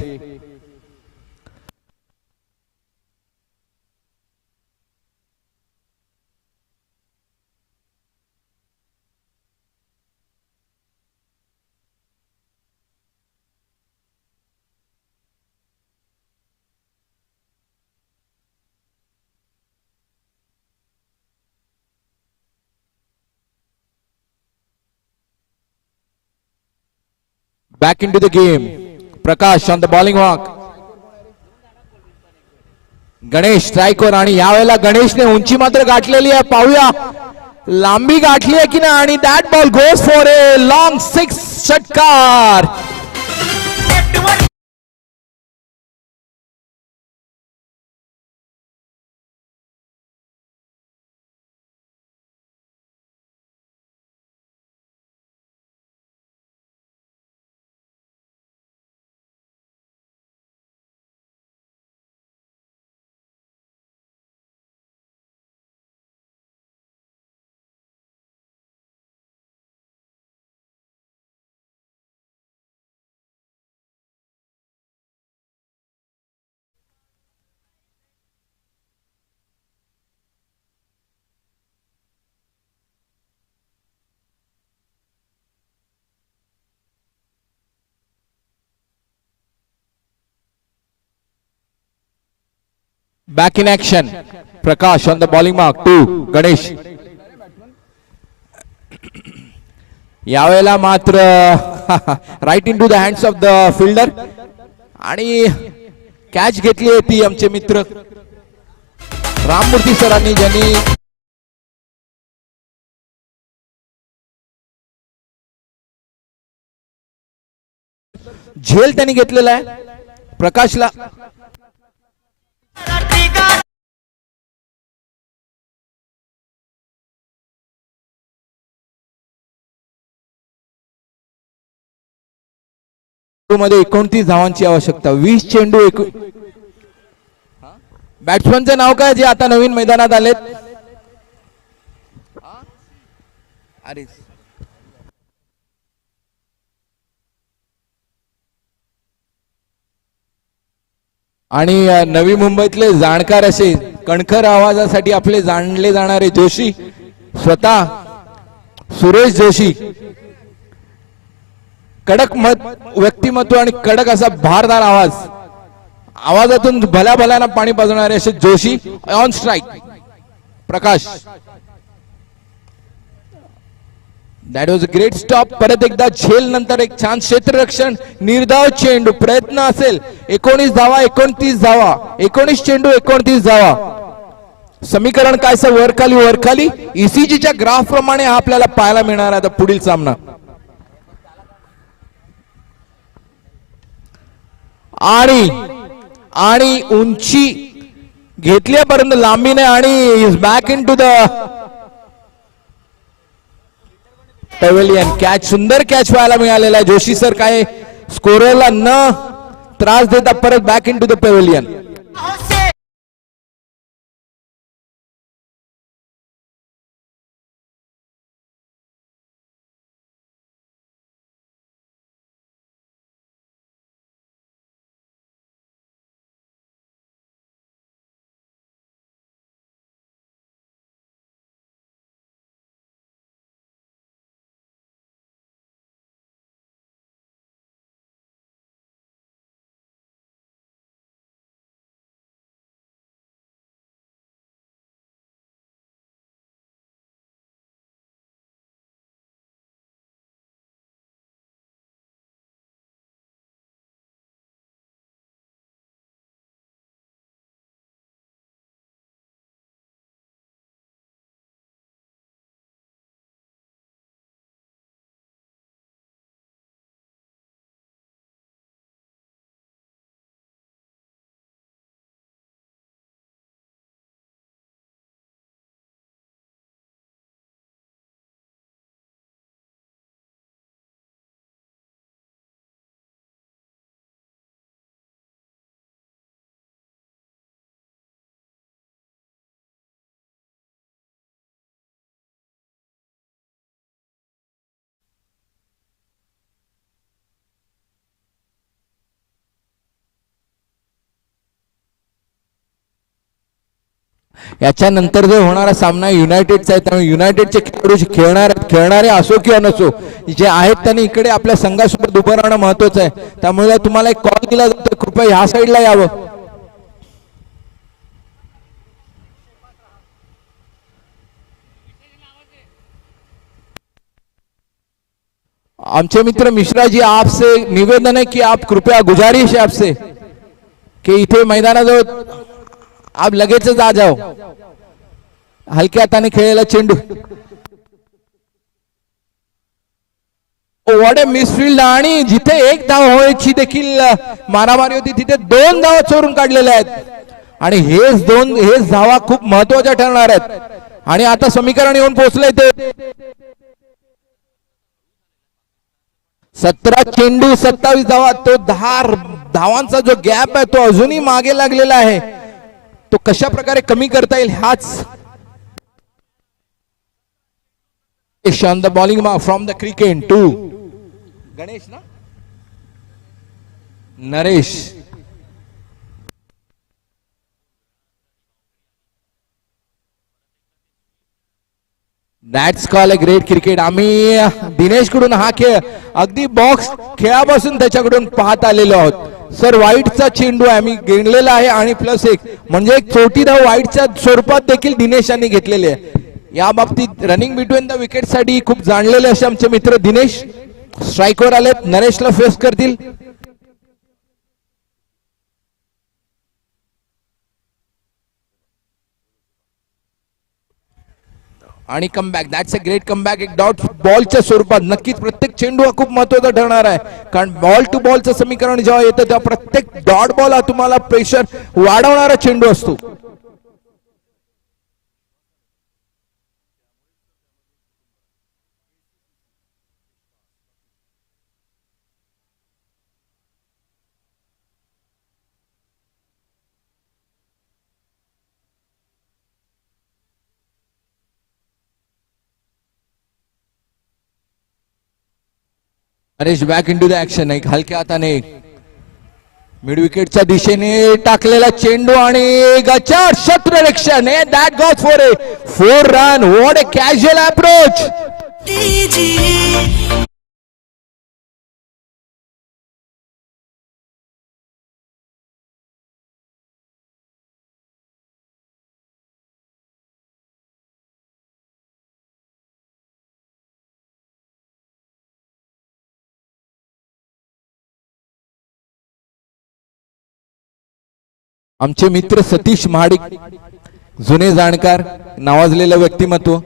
back into the game. Prakash on the bowling walk. Ganesh स्ट्राईकवर आणि यावेळेला गणेशने उंची मात्र गाठलेली आहे. पाहूया लांबी गाठली आहे की नाही आणि that ball goes for a long 6 षटकार. Back in action. Prakash on the bowling mark. 2. Ganesh. यावेळेला मात्र right into the hands of the fielder आणि कॅच घेतली आहे ती आमचे मित्र राममूर्ती सरांनी ज्यांनी झेल त्यांनी घेतलेला आहे प्रकाशला. मध्ये 29 धावांची आवश्यकता. 20 चेंडू. बॅट्समनचं नाव काय जे आता नवीन मैदानात आलेत? अरे आणि नवी मुंबईतले जाणकार असे कणखर आवाजासाठी आपले जाणले जाणारे जोशी स्वतः सुरेश जोशी. कडक व्यक्तिमत्व आणि कडक असा भारदार आवाज. आवाजातून भल्या भल्याना पाणी पाजणारे असे Joshi on strike. Prakash that was a great stop. परत एकदा झेल नंतर एक छान क्षेत्ररक्षण. निर्धाव चेंडू. प्रयत्न असेल 19 धावा 29 धावा. 19 चेंडू 29 धावा. समीकरण काय सर वरखाली वरखाली ईसीजीच्या ग्राफ प्रमाणे हा आपल्याला पाहायला मिळणार आहे पुढील सामना. आणि उंची घेतल्यापर्यंत लांबीने आणि is back into the pavilion. Catch सुंदर कॅच व्हायला मिळालेला आहे. जोशी सर काय स्कोररला न त्रास देता परत back into the pavilion. याच्यानंतर जो होणारा सामना युनायटेडचा आहे, त्यामुळे युनायटेडचे खेळाडू खेळणारे असो किंवा नसो जे आहेत त्यांनी इकडे आपल्या संघासोबत उभं राहणं महत्वाचं आहे. त्यामुळे तुम्हाला एक कॉल दिला जातो, कृपया ह्या साईडला यावं. हमचे मित्र मिश्रा जी, आपसे निवेदन है कि आप कृपया, गुजारिश है आपसे कि इथे मैदानाजवळ आप लगेचच आ जाओ. हलक्या हाताने खेळलेला चेंडू, वॉट ए मिसफिल्ड, आणि जिथे एक धाव व्हायची देखील मारामारी होती तिथे 2 धावा चोरून काढलेल्या आहेत आणि हेच धावा खूप महत्वाच्या ठरणार आहेत. आणि आता समीकरण येऊन पोहोचलंय ते 17 चेंडू 27 धावा. तो 10 धावांचा जो गॅप आहे तो अजूनही मागे लागलेला आहे. तो कशा प्रकारे कमी करता येईल हाच on the bowling mark from the cricket to Ganesh ना Naresh. That's call a great cricket. आम्ही दिनेश कडून हा खेळ अगदी बॉक्स खेळापासून त्याच्याकडून पाहत आलेलो आहोत. सर वाईटचा चेंडू आहे, आम्ही गिणलेला आहे आणि +1 म्हणजे एक छोटी धाव वाईटच्या स्वरूपात देखील दिनेश यांनी घेतलेली आहे. या बाबतीत रनिंग बिटवीन द विकेट साठी खूप जाणलेले असे आमचे मित्र दिनेश स्ट्राईकवर आलेत. नरेशला फेस करतील. आणि comeback, that's a great comeback. एक डॉट बॉलच्या स्वरूपात नक्कीच प्रत्येक चेंडू हा खूप महत्वाचा ठरणार आहे, कारण बॉल टू बॉलचं समीकरण जेव्हा येतं तेव्हा प्रत्येक डॉट बॉल हा तुम्हाला प्रेशर वाढवणारा चेंडू असतो. Naresh back into the action. एक हलक्या हाताने मिड विकेटच्या दिशेने टाकलेला चेंडू आणि गचार शत्रुरक्षण. That goes for a 4 run. What a casual approach. आमचे मित्र सतीश महाडिक, जुने जाणकार, नावाजलेलं व्यक्तिमत्व,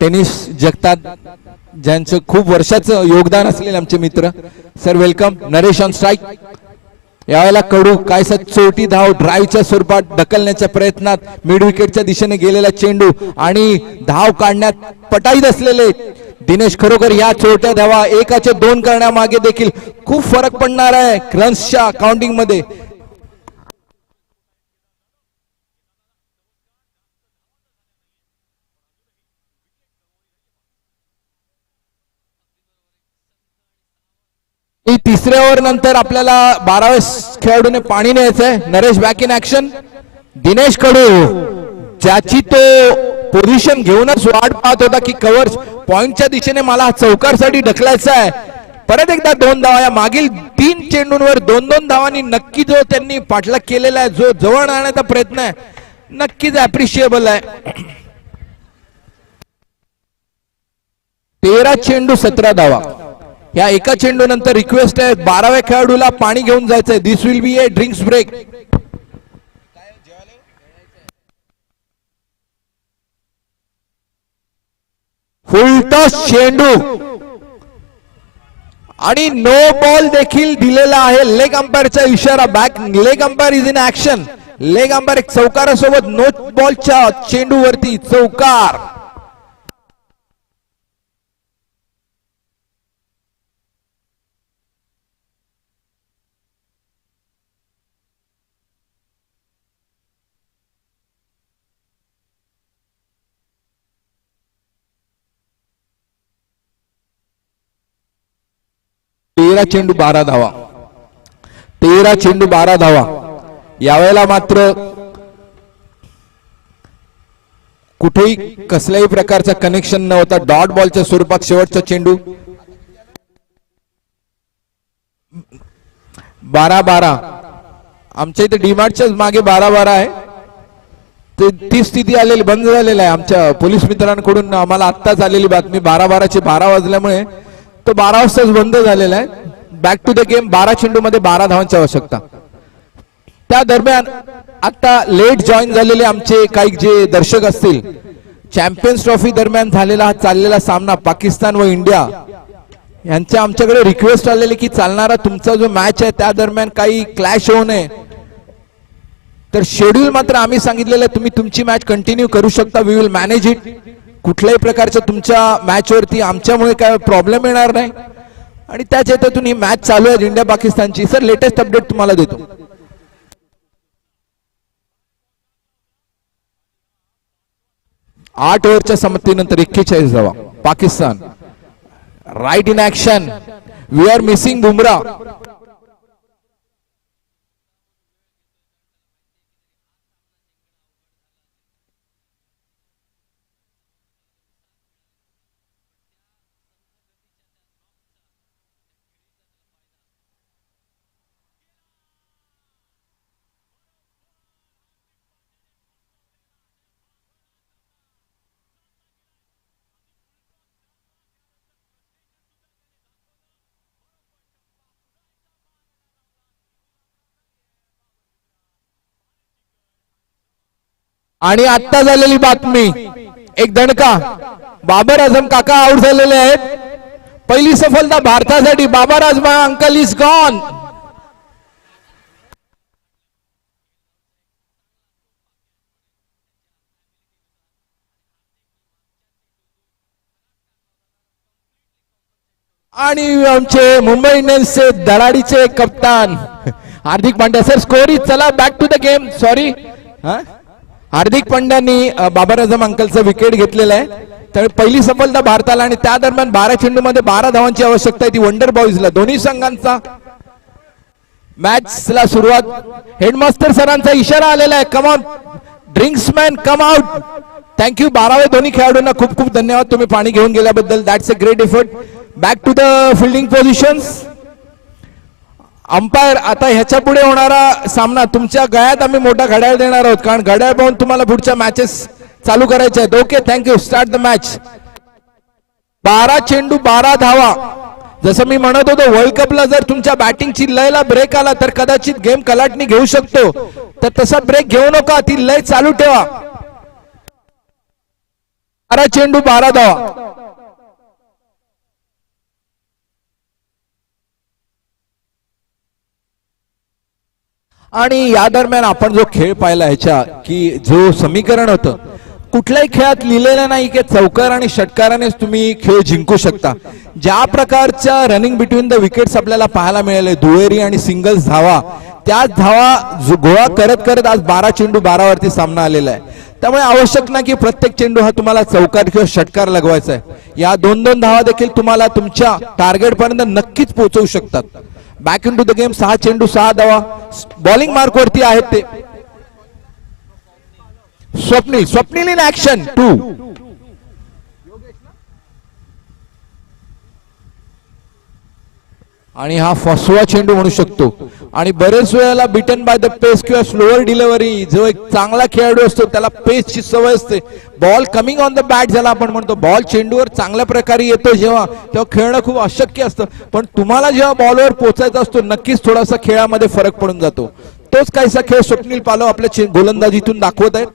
टेनिस जगतात ज्यांचं खूप वर्षाचं योगदान असलेले आमचे मित्र. Sir welcome. Naresh on strike. यावेळेला कडू काय चोटी धाव ड्राईव्हच्या स्वरूपात ढकलण्याच्या प्रयत्नात मिड विकेटच्या दिशेने गेलेला चेंडू आणि धाव काढण्यात पटाईत असलेले दिनेश. खरोखर या छोट्या धावा 1चे 2 करण्यामागे देखील खूप फरक पडणार आहे रन्सच्या काउंटिंग मध्ये. तिसऱ्या ओव्हर नंतर आपल्याला 12व्या खेळाडूने पाणी न्यायचंय. Naresh back in action. Dinesh Kadu ज्याची तो पोझिशन घेऊनच वाट पाहत होता की कव्हर पॉइंटच्या दिशेने मला चौकारसाठी ढकलायचा आहे. परत एकदा 2 धावा. या मागील 3 चेंडूंवर 2-2 धावांनी नक्की जो त्यांनी पाठलाग केलेला आहे, जो जवळ आणण्याचा प्रयत्न आहे, नक्कीच अप्रिशिएबल आहे. 13 चेंडू 17 धावा. या एका चेंडू नंतर रिक्वेस्ट आहे 12व्या खेळाडूला पाणी घेऊन जायचंय. This will be a drinks break. Full toss चेंडू आणि नो बॉल देखील दिलेला आहे. लेग अंपायरचा इशारा. Back leg umpire is in action. Leg umpire एक चौकारासोबत नो बॉलच्या चेंडूवरती चौकार. चेंडू 12 धावा. 13 चेंडू 12 धावा. यावेळेला मात्र कुठेही कसल्याही प्रकारचा कनेक्शन नव्हता. डॉट बॉलच्या स्वरूपात शेवटचा चेंडू. 12-12. आमच्या इथे डीमार्टच्याच मागे 12-12 आहे. ती स्थिती आलेली बंद झालेला आहे. आमच्या पोलीस मित्रांकडून आम्हाला आत्ताच आलेली बातमी 12-12चे 12 वाजल्यामुळे तो 12 वाजताच बंद झालेला आहे. Back to the game. 12 चेंडू मध्ये 12 धावांची आवश्यकता. त्या दरम्यान आता लेट जॉईन झालेले आमचे काही जे दर्शक असतील, चॅम्पियन्स ट्रॉफी दरम्यान झालेला हा चाललेला सामना पाकिस्तान व इंडिया यांच्या आमच्याकडे रिक्वेस्ट आलेली की चालणारा तुमचा जो मॅच आहे त्या दरम्यान काही क्लॅश होऊ नये. तर शेड्यूल मात्र आम्ही सांगितलेलं आहे, तुम्ही तुमची मॅच कंटिन्यू करू शकता. We will manage it. कुठल्याही प्रकारच्या तुमच्या मॅच वरती आमच्यामुळे काय प्रॉब्लेम येणार नाही. आणि त्याच हेतून ही मॅच चालू आहे इंडिया पाकिस्तानची. सर लेटेस्ट अपडेट तुम्हाला देतो. 8 ओव्हरच्या समाप्तीनंतर 41 धावा. Pakistan right in action. We are missing Bumrah. आणि आता झालेली बातमी, एक दणका. बाबर आझम काका आउट झालेले आहेत. पहिली सफलता भारतासाठी. Babar Azam uncle is gone. आणि आमचे मुंबई इंडियन्सचे धडाडीचे कप्तान हार्दिक पांड्या. सर स्कोरी. चला back to the game. Sorry. Hardik पांड्यांनी बाबर आझम अंकलचं विकेट घेतलेलं आहे. त्यामुळे पहिली सफलता भारताला. आणि त्या दरम्यान 12 चेंडू मध्ये 12 धावांची आवश्यकता आहे ती वंडर बॉईजला. दोन्ही संघांचा मॅचला सुरुवात. हेडमास्टर सरांचा इशारा आलेला आहे. Come on drinks man come out. Thank you. 12वे दोन्ही खेळाडूंना खूप खूप धन्यवाद तुम्ही पाणी घेऊन गेल्याबद्दल. That's a great effort. Back to the fielding positions. Umpire आता ह्याच्या पुढे होणारा सामना तुमच्या गळ्यात आम्ही मोठा घड्याळ देणार आहोत, कारण घड्याळ पाहून तुम्हाला पुढच्या मॅचेस चालू करायच्या आहेत. Okay, thank you. Start the match. 12 चेंडू 12 धावा. जसं मी म्हणत होतो, वर्ल्ड कपला जर तुमच्या बॅटिंगची लयला ब्रेक आला तर कदाचित गेम कलाटणी घेऊ शकतो. तर तसा ब्रेक घेऊ नका, ती लय चालू ठेवा. 12 चेंडू 12 धावा. आणि या दरम्यान आपण जो खेळ पाहिला ह्याच्या की जो समीकरण होतं, कुठल्याही खेळात लिहिलेलं नाही की चौकार आणि षटकारानेच तुम्ही खेळ जिंकू शकता. ज्या प्रकारच्या रनिंग बिटवीन द विकेट्स आपल्याला पाहायला मिळाले, दुहेरी आणि सिंगल्स धावा, त्याच धावा गोळा करत करत आज 12 चेंडू 12 वरती सामना आलेला आहे. त्यामुळे आवश्यक नाही की प्रत्येक चेंडू हा तुम्हाला चौकार किंवा षटकार लगवायचा आहे. या 2-2 धावा देखील तुम्हाला तुमच्या टार्गेट पर्यंत नक्कीच पोहोचवू शकतात. Back into the game. 6 चेंडू 6 धावा. बॉलिंग मार्क वरती आहेत ते. Swapnil in action 2. आणि हा फसवा चेंडू म्हणू शकतो. आणि बरेच वेळेला बिटन बाय द पेस किंवा स्लोअर डिलिव्हरी, जो एक चांगला खेळाडू असतो त्याला पेसची सवय असते. Ball coming on the bat ज्याला आपण म्हणतो, बॉल चेंडूवर चांगल्या प्रकारे येतो जेव्हा, तेव्हा खेळणं खूप अशक्य असतं. पण तुम्हाला जेव्हा बॉलवर पोहोचायचा असतो नक्कीच थोडासा खेळामध्ये फरक पडून जातो. तोच काहीसा खेळ स्वप्नील पालव आपल्या गोलंदाजीतून दाखवत आहेत.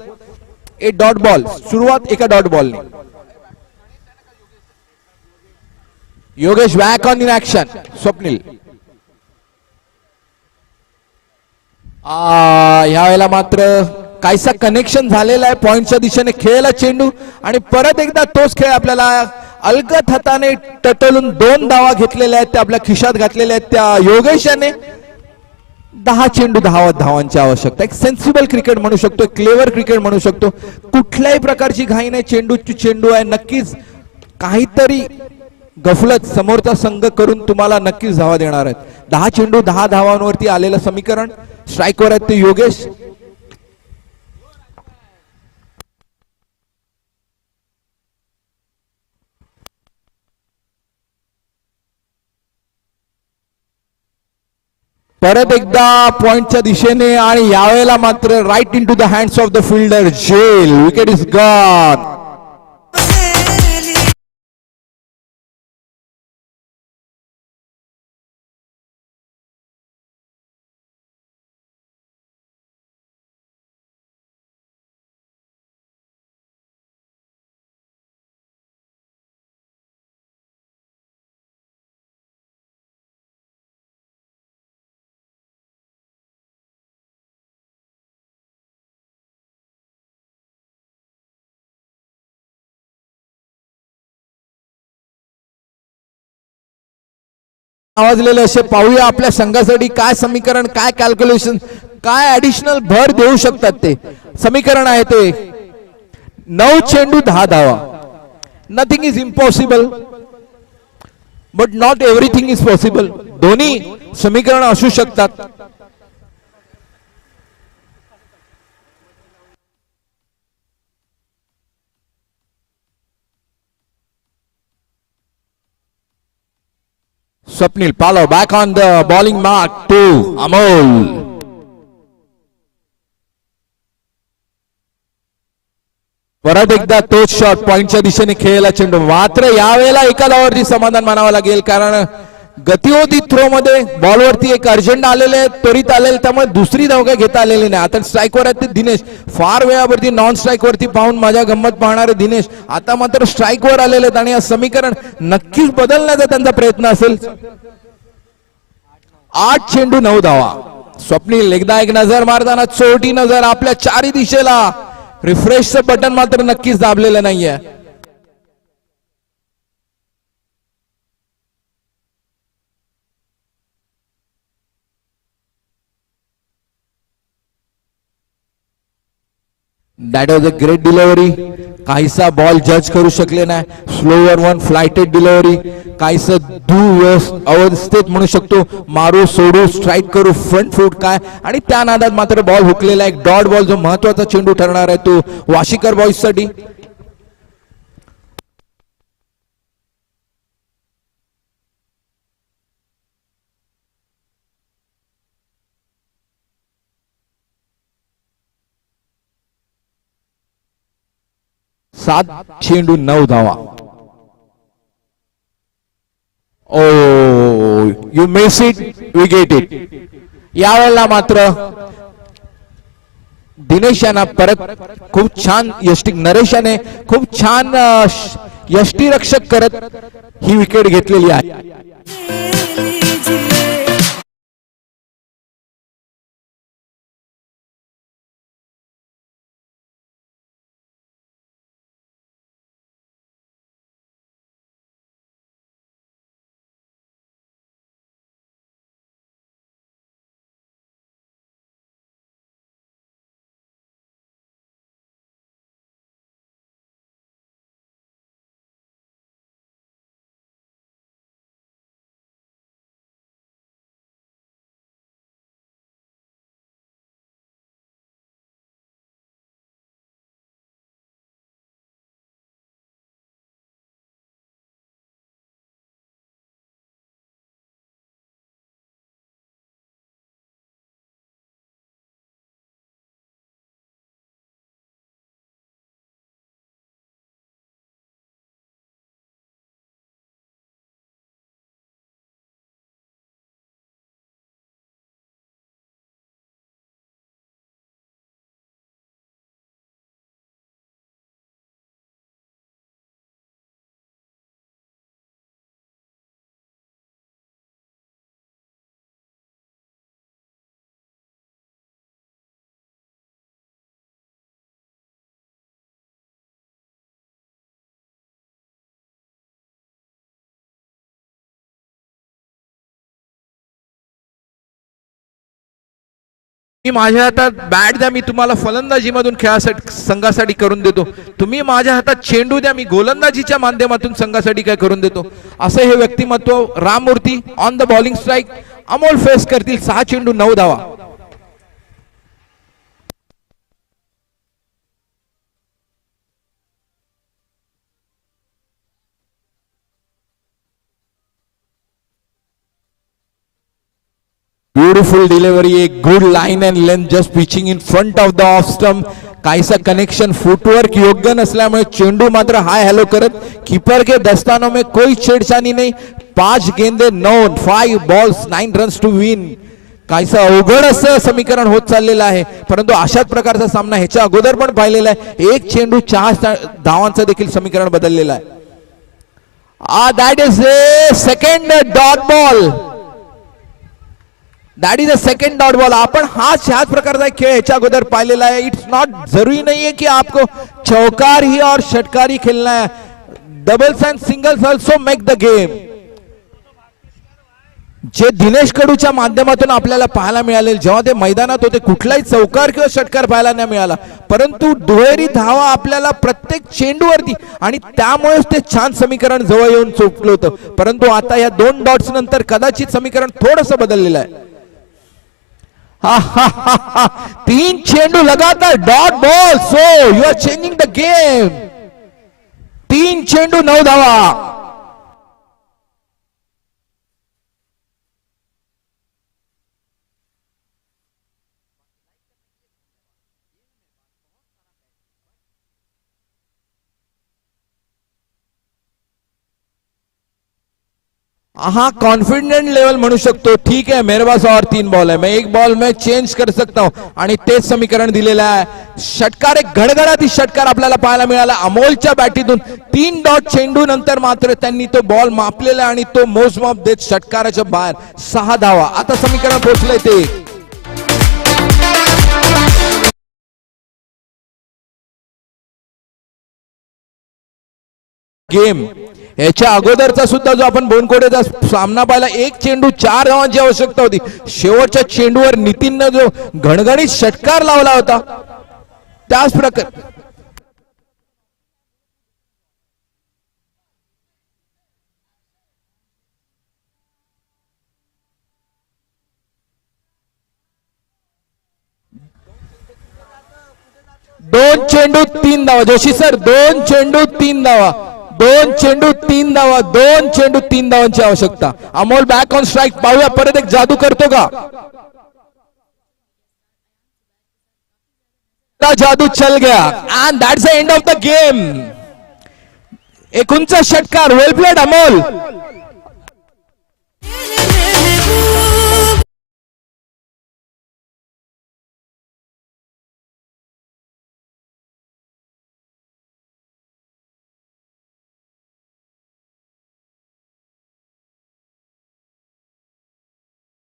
एक डॉट बॉल. सुरुवात एका डॉट बॉलने. Yogesh back on in action. Swapnil. ह्या वेळेला मात्र काहीसा कनेक्शन झालेला आहे पॉइंटच्या दिशेने. खेळला चेंडू आणि परत एकदा तोच खेळ आपल्याला अलगद हाताने टटलून 2 धावा घेतलेल्या आहेत, त्या आपल्या खिशात घातलेल्या आहेत त्या योगेशाने. 10 चेंडू 10 धावांची आवश्यकता. एक सेन्सिबल क्रिकेट म्हणू शकतो, क्लेवर क्रिकेट म्हणू शकतो. कुठल्याही प्रकारची घाई नाही. चेंडूची चेंडू आहे. नक्कीच काहीतरी गफलत समोरचा संघ करून तुम्हाला नक्कीच धावा देणार आहेत. 10 चेंडू 10 धावांवरती आलेलं समीकरण. स्ट्राईकवर आहेत ते योगेश. परत एकदा पॉइंटच्या दिशेने आणि यावेळेला मात्र right into the hands of the fielder जेल. Wicket is gone. आवाजलेले असे पाहूया आपल्या संघासाठी काय समीकरण, काय कॅल्क्युलेशन, काय ऍडिशनल भर देऊ शकतात. ते समीकरण आहे ते 9 चेंडू 10 धावा. Nothing is impossible but not everything is possible. दोन्ही समीकरण असू शकतात. Swapnil Palo back on the bowling mark to Amol. परत एकदा तोच शॉट पॉइंटच्या दिशेने खेळला चेंडू. मात्र यावेळेला एका धावावरती समाधान मानावं लागेल, कारण गती होती थ्रो मध्ये. बॉलवरती एक अर्जंट आलेले, त्वरित आलेले, त्यामुळे दुसरी धाव काय घेता आलेली नाही. आता स्ट्राईकवर आहेत ते दिनेश. फार वेळावरती नॉन स्ट्राईक वरती पाहून माझ्या गंमत पाहणारे दिनेश आता मात्र स्ट्राईकवर आलेले आहेत आणि समीकरण नक्कीच बदलण्याचा त्यांचा प्रयत्न असेल. 8 चेंडू 9 धावा. स्वप्नील एकदा एक नजर मारताना चोरटी नजर आपल्या चारी दिशेला. रिफ्रेशचं बटन मात्र नक्कीच दाबलेलं नाहीये. That was a great delivery. काहीसा बॉल जज करू शकले नाही. Slower one flighted delivery. काहीसं अवस्थेत म्हणू शकतो. मारू सोडू स्ट्राईक करू फ्रंट फूट काय, आणि त्या नादात मात्र बॉल हुकलेला. एक डॉट बॉल जो महत्वाचा चेंडू ठरणार आहे तो वाशीकर बॉईज साठी. सात चेंडू 9 धावा. Oh you miss it, we get it. यावेळेला मात्र दिनेश यांना परत खूप छान यष्टी, नरेश याने खूप छान यष्टीरक्षक करत ही विकेट घेतलेली आहे. माझ्या हातात बॅट द्या, मी तुम्हाला फलंदाजी मधून खेळासाठी संघासाठी करून देतो. तुम्ही माझ्या हातात चेंडू द्या, मी गोलंदाजीच्या माध्यमातून संघासाठी काय करून देतो. असे हे व्यक्तिमत्व. Ramamurthy on the bowling strike. Amol face करतील. 6 चेंडू 9 धावा. ब्युटिफुल डिलिव्हरी, एक good line and length just pitching in front of the off stump. काहीसा कनेक्शन फुटवर्क योग्य नसल्यामुळे चेंडू मात्र हाय हॅलो करत कीपर के दस्तानों में कोई छेड़छानी नहीं. 5 गेंदे 9, 5 बॉल्स 9 रन्स टू विन. काहीसं अवघड असं समीकरण होत चाललेलं आहे, परंतु अशाच प्रकारचा सामना ह्याच्या अगोदर पण पाहिलेला आहे. एक चेंडू 4 धावांचं देखील समीकरण बदललेलं आहे. That is a second dot ball. That is a second dot ball. आपण ह्याच प्रकारचा खेळ ह्याच्या अगोदर पाहिलेला आहे. इट्स नॉट जरूरी नहीं है कि आपको चौकार ही और षटकार ही खेलना है. Doubles end singles also make the game. जे दिनेश कडूच्या माध्यमातून आपल्याला पाहायला मिळाले, जेव्हा ते मैदानात होते कुठलाही चौकार किंवा षटकार पाहायला नाही मिळाला, परंतु दुहेरी धावा आपल्याला प्रत्येक चेंडूवरती, आणि त्यामुळेच ते छान समीकरण जवळ येऊन चोपलं होतं. परंतु आता या 2 डॉट्स नंतर कदाचित समीकरण थोडंसं बदललेलं आहे. 3 चेंडू लगातार dot ball. So you are changing the game. 3 चेंडू 9 धावा. हाँ, कॉन्फिडेंट लेवल म्हणू शकतो. ठीक है, मेरे पास और 3 बॉल है, मैं एक बॉल में चेंज कर सकता हूं, आणि तेच समीकरण दिलेलं आहे. षटकार, एक गडगडाती षटकार आपल्याला पाहायला मिळाला अमोलच्या बॅटीतून. 3 डॉट चेंडू नंतर मात्र त्यांनी तो बॉल मापलेला आणि तो मोजमाप देत षटकाराच्या बाहेर 6 धावा. आता समीकरण पोहोचलंय ते गेम. याच्या अगोदरचा सुद्धा जो आपण बोनकोडेचा सामना पाहिला, एक चेंडू 4 धावांची आवश्यकता होती. शेवटच्या चेंडूवर नितीनने जो घणघणीत षटकार लावला होता, त्याच प्रकारे 2 चेंडू 3 धावा. जोशी सर, 2 चेंडू 3 धावा. 2 चेंडू 3 धावा. 2 चेंडू 3 धावांची आवश्यकता. Amol back on strike. पाहूया परत एक जादू करतो का. जादू चल गया and that's the end of the game. एक उंच षटकार. वेल प्लेड अमोल.